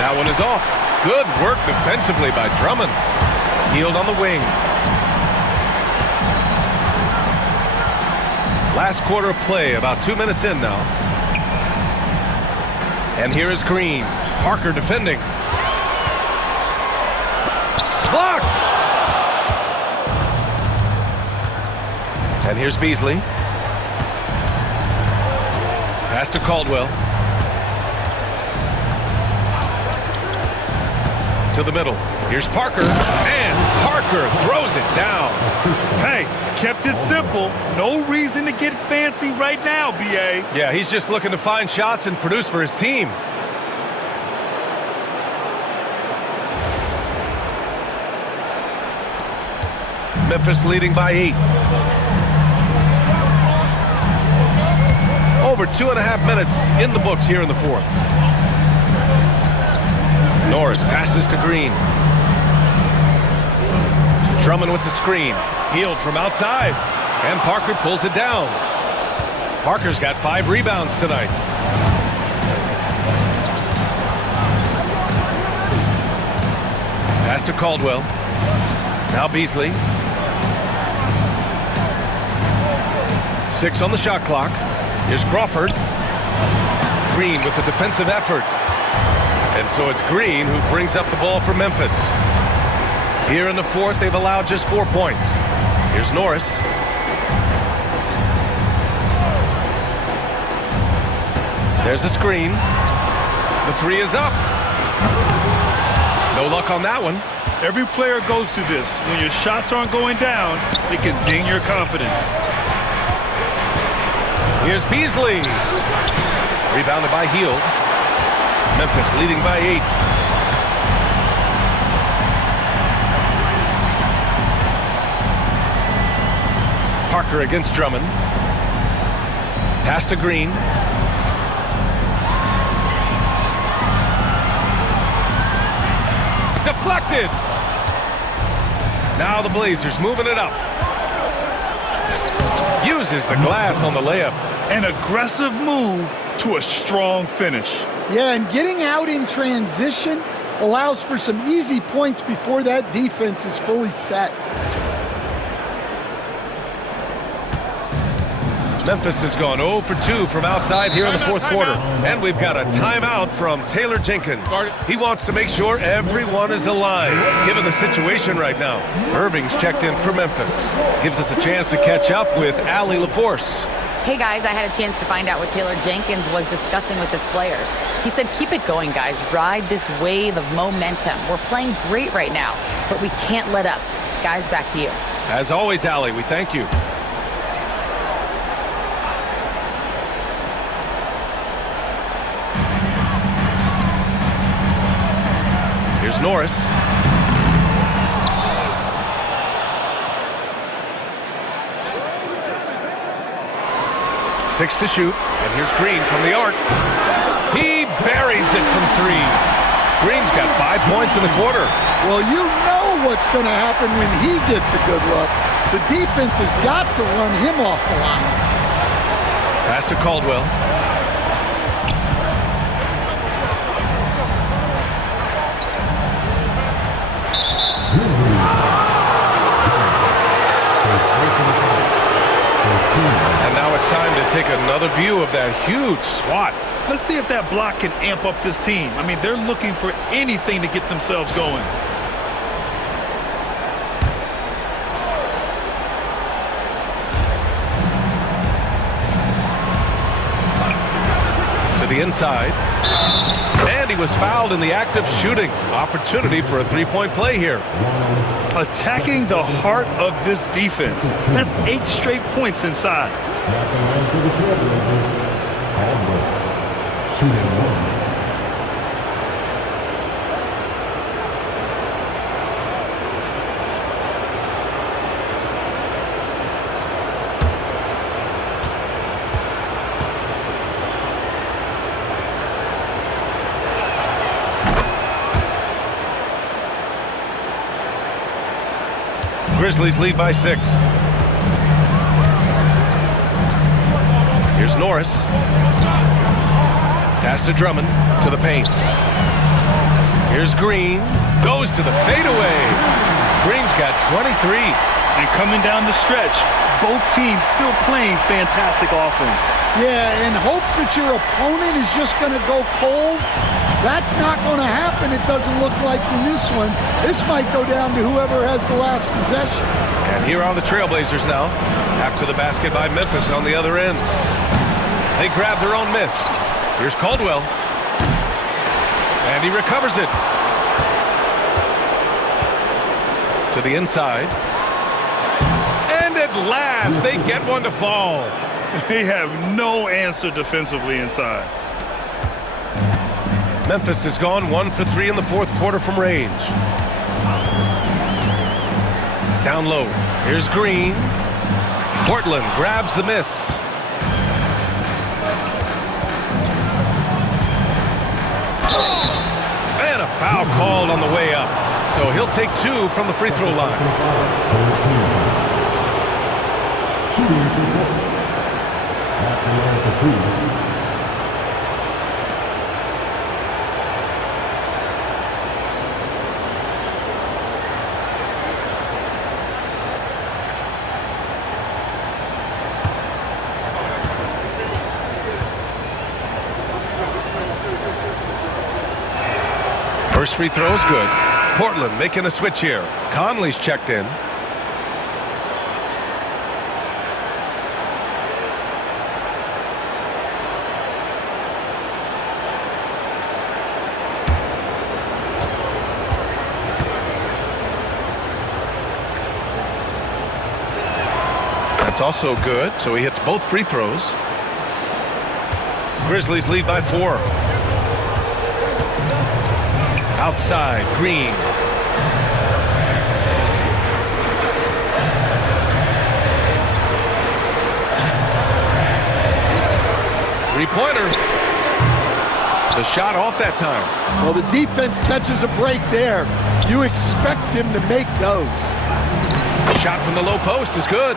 That one is off. Good work defensively by Drummond. Hield on the wing. Last quarter of play, about 2 minutes in now. And here is Green. Parker defending. Blocked! And here's Beasley. Pass to Caldwell. To the middle. Here's Parker. And Parker throws it down. Hey, kept it simple. No reason to get fancy right now, B.A. Yeah, he's just looking to find shots and produce for his team. Memphis leading by 8. Over 2.5 minutes in the books here in the fourth. Norris passes to Green. Drummond with the screen. Healed from outside. And Parker pulls it down. Parker's got 5 rebounds tonight. Pass to Caldwell. Now Beasley. 6 on the shot clock. Here's Crawford. Green with the defensive effort. And so it's Green who brings up the ball for Memphis. Here in the fourth, they've allowed just 4 points. Here's Norris. There's a screen. The 3 is up. No luck on that one. Every player goes through this. When your shots aren't going down, it can ding your confidence. Here's Beasley. Rebounded by Hield. Memphis leading by 8. Parker against Drummond. Pass to Green. Deflected. Now the Blazers moving it up. Uses the glass on the layup. An aggressive move to a strong finish. Yeah, and getting out in transition allows for some easy points before that defense is fully set. Memphis has gone 0 for 2 from outside here in the fourth quarter. And we've got a timeout from Taylor Jenkins. He wants to make sure everyone is aligned, given the situation right now. Irving's checked in for Memphis. Gives us a chance to catch up with Allie LaForce. Hey guys, I had a chance to find out what Taylor Jenkins was discussing with his players. He said, keep it going guys, ride this wave of momentum. We're playing great right now, but we can't let up. Guys, back to you. As always, Allie, we thank you. Here's Norris. Six to shoot, and here's Green from the arc. He buries it from 3. Green's got 5 points in the quarter. Well, you know what's going to happen when he gets a good look. The defense has got to run him off the line. Pass to Caldwell. And now it's time to take another view of that huge swat. Let's see if that block can amp up this team. I mean, they're looking for anything to get themselves going. the inside. And he was fouled in the act of shooting. Opportunity for a three-point play here. Attacking the heart of this defense. That's 8 straight points inside. At the line for the Trailblazers, Aldridge, shooting 1. Grizzlies lead by 6. Here's Norris. Pass to Drummond, to the paint. Here's Green. Goes to the fadeaway. Green's got 23. And coming down the stretch, both teams still playing fantastic offense. Yeah, in hopes that your opponent is just going to go cold. That's not going to happen, it doesn't look like in this one. This might go down to whoever has the last possession. And here are the Trailblazers now, after the basket by Memphis on the other end. They grab their own miss. Here's Caldwell. And he recovers it. To the inside. And at last, they get one to fall. They have no answer defensively inside. Memphis has gone 1 for 3 in the fourth quarter from range. Down low. Here's Green. Portland grabs the miss. And a foul called on the way up. So he'll take 2 from the free throw line. Shooting for Portland. At the line for 2. First free throw is good. Portland making a switch here. Conley's checked in. That's also good, so he hits both free throws. Grizzlies lead by 4. Outside, Green. Three-pointer. The shot off that time. Well, the defense catches a break there. You expect him to make those. Shot from the low post is good.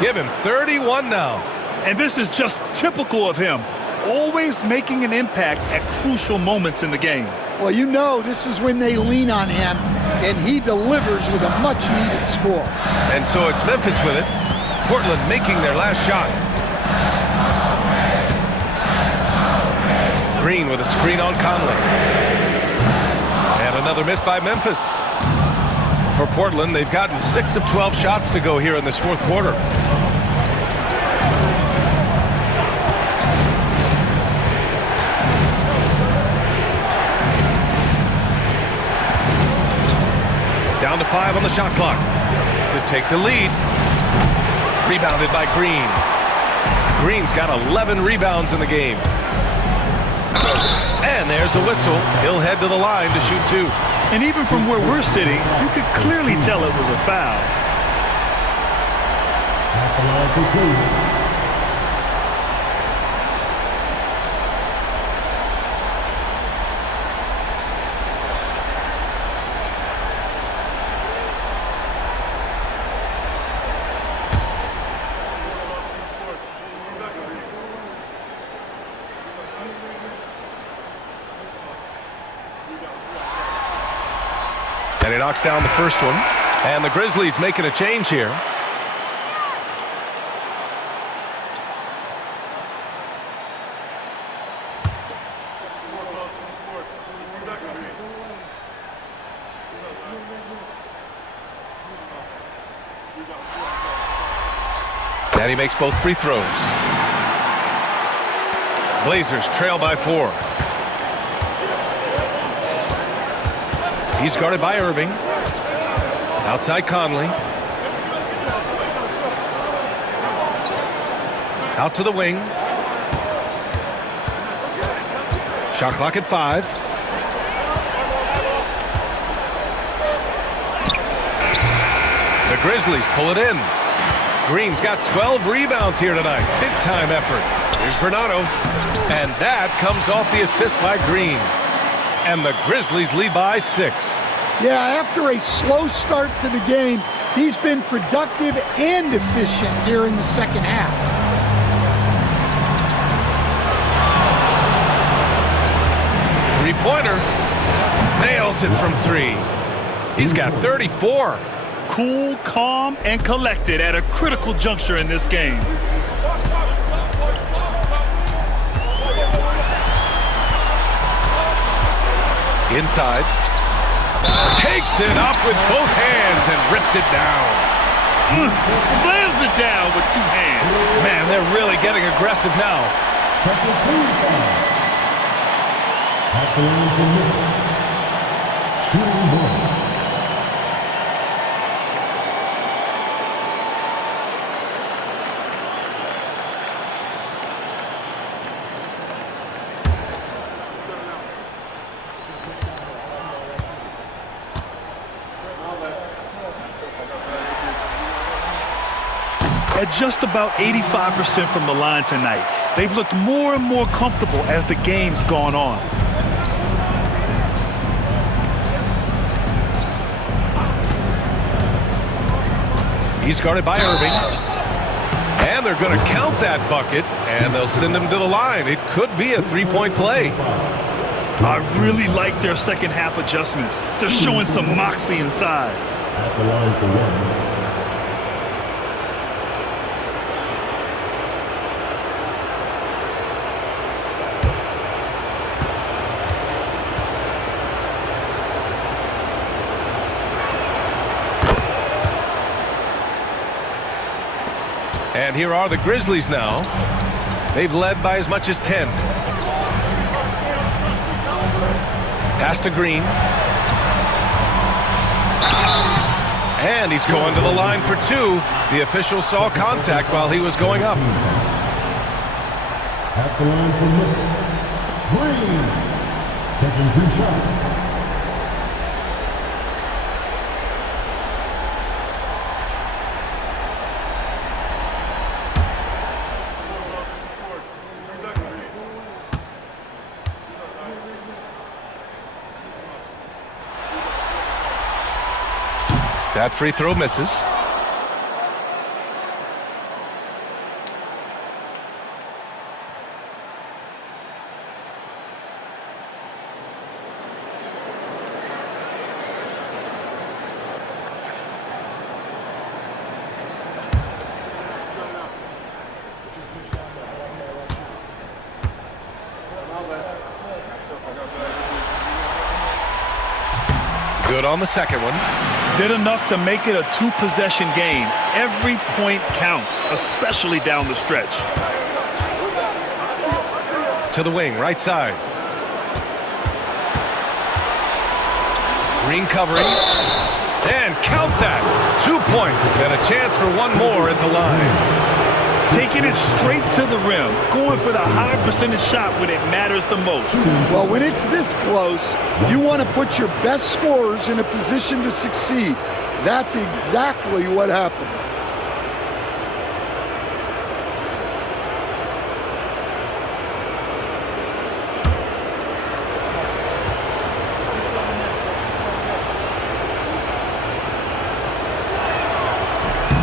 Give him 31 now. And this is just typical of him. Always making an impact at crucial moments in the game. Well, you know this is when they lean on him, and he delivers with a much-needed score. And so it's Memphis with it. Portland making their last shot. Green with a screen on Conley. And another miss by Memphis. For Portland, they've gotten 6 of 12 shots to go here in this fourth quarter. Down to 5 on the shot clock. To take the lead. Rebounded by Green. Green's got 11 rebounds in the game. And there's a whistle. He'll head to the line to shoot 2. And even from where we're sitting, you could clearly tell it was a foul. At the line for 2. And he knocks down the first one. And the Grizzlies making a change here. And he makes both free throws. Blazers trail by 4. He's guarded by Irving. Outside Conley. Out to the wing. Shot clock at 5. The Grizzlies pull it in. Green's got 12 rebounds here tonight. Big time effort. Here's Fernando. And that comes off the assist by Green. And the Grizzlies lead by 6. Yeah, after a slow start to the game, he's been productive and efficient here in the second half. Three-pointer. Nails it from 3. He's got 34. Cool, calm, and collected at a critical juncture in this game. Inside. Takes it up with both hands and rips it down. Slams it down with 2 hands. Man, they're really getting aggressive now. Second team foul. At the line for Memphis. Shooting 1. At just about 85% from the line tonight, they've looked more and more comfortable as the game's gone on. He's guarded by Irving. And they're going to count that bucket, and they'll send him to the line. It could be a 3-point play. I really like their second half adjustments. They're showing some moxie inside. At the line for 1. And here are the Grizzlies now. They've led by as much as 10. Pass to Green. And he's going to the line for 2. The official saw contact while he was going up. At the line for Memphis. Green taking 2 shots. That free throw misses. Good on the second one. Did enough to make it a 2-possession game. Every point counts, especially down the stretch. To the wing, right side. Green covering. And count that. 2 points and a chance for one more at the line. Taking it straight to the rim. Going for the high percentage shot when it matters the most. Well, when it's this close, you want to put your best scorers in a position to succeed. That's exactly what happened.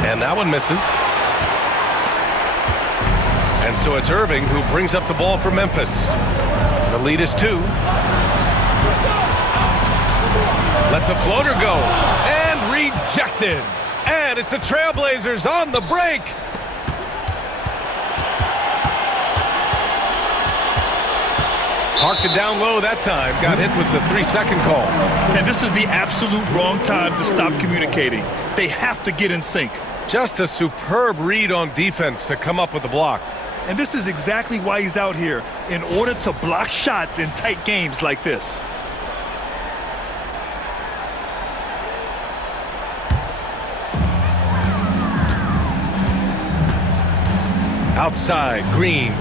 And that one misses. And so it's Irving who brings up the ball for Memphis. The lead is 2. Lets a floater go. And rejected. And it's the Trailblazers on the break. Parked it down low that time. Got hit with the 3-second call. And this is the absolute wrong time to stop communicating. They have to get in sync. Just a superb read on defense to come up with the block. And this is exactly why he's out here, in order to block shots in tight games like this. Outside, Green.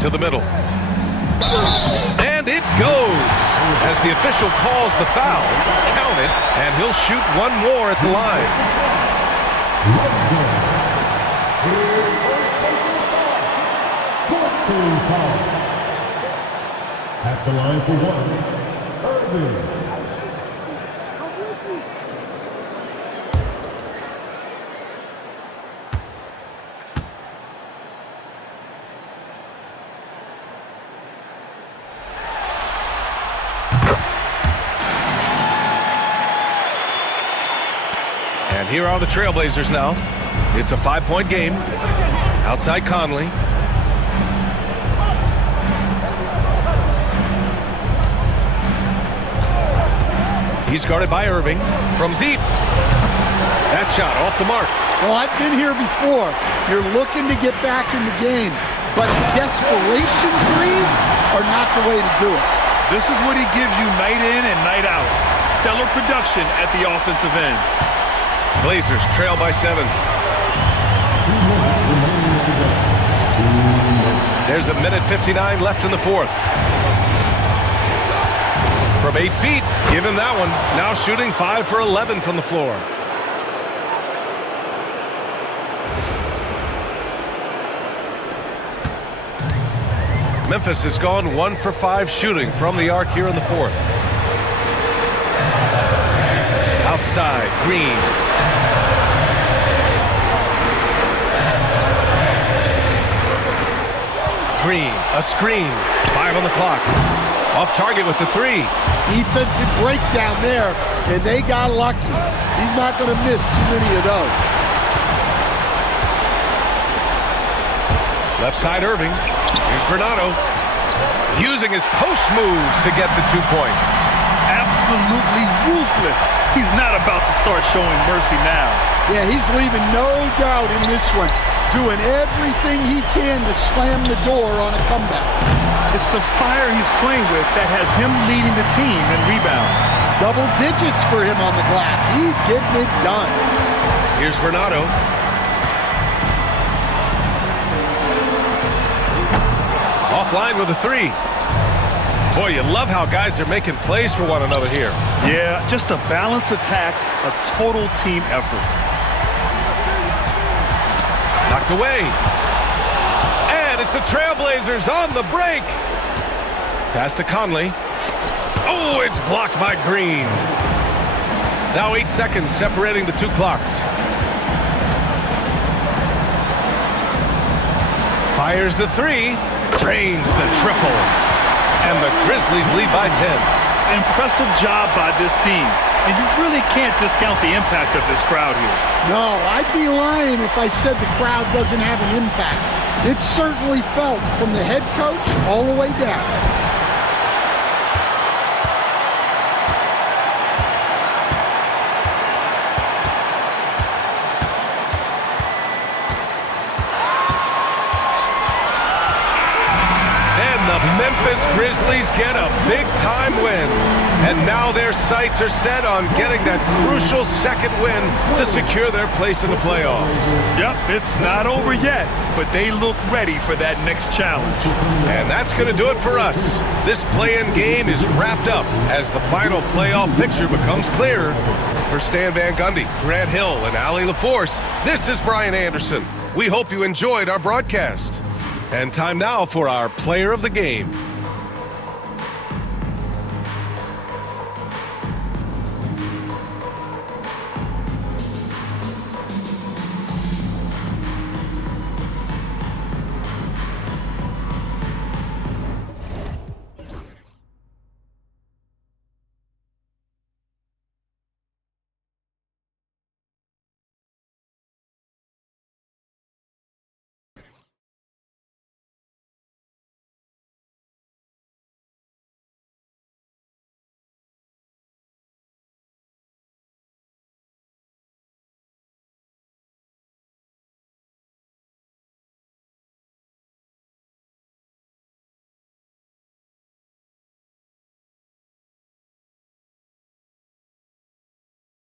To the middle. And it goes. As the official calls the foul, count it, and he'll shoot one more at the line. 14 foul. At the line for one, Irving. And here are the Trailblazers now. It's a 5-point game. Outside Conley. He's guarded by Irving from deep. That shot off the mark. Well, I've been here before. You're looking to get back in the game, but desperation threes are not the way to do it. This is what he gives you night in and night out. Stellar production at the offensive end. Blazers trail by 7. There's a minute 59 left in the fourth. From 8 feet, give him that one. Now shooting 5 for 11 from the floor. Memphis has gone 1 for 5 shooting from the arc here in the fourth. Outside, Green. Green, a screen. 5 on the clock. Off target with the 3. Defensive breakdown there, and they got lucky. He's not going to miss too many of those. Left side, Irving. Here's Fernando. Using his post moves to get the 2 points. Absolutely ruthless. He's not about to start showing mercy now. Yeah, he's leaving no doubt in this one. Doing everything he can to slam the door on a comeback. It's the fire he's playing with that has him leading the team in rebounds. Double digits for him on the glass. He's getting it done. Here's Fernando. Offline with a 3. Boy, you love how guys are making plays for one another here. Yeah, just a balanced attack, a total team effort. Knocked away. And it's the Trailblazers on the break. Pass to Conley. Oh, it's blocked by Green. Now 8 seconds separating the 2 clocks. Fires the 3. Drains the triple. And the Grizzlies lead by 10. Impressive job by this team. And you really can't discount the impact of this crowd here. No, I'd be lying if I said the crowd doesn't have an impact. It's certainly felt from the head coach all the way down. Memphis Grizzlies get a big-time win. And now their sights are set on getting that crucial second win to secure their place in the playoffs. Yep, it's not over yet, but they look ready for that next challenge. And that's going to do it for us. This play-in game is wrapped up as the final playoff picture becomes clearer. For Stan Van Gundy, Grant Hill, and Allie LaForce, this is Brian Anderson. We hope you enjoyed our broadcast. And time now for our player of the game.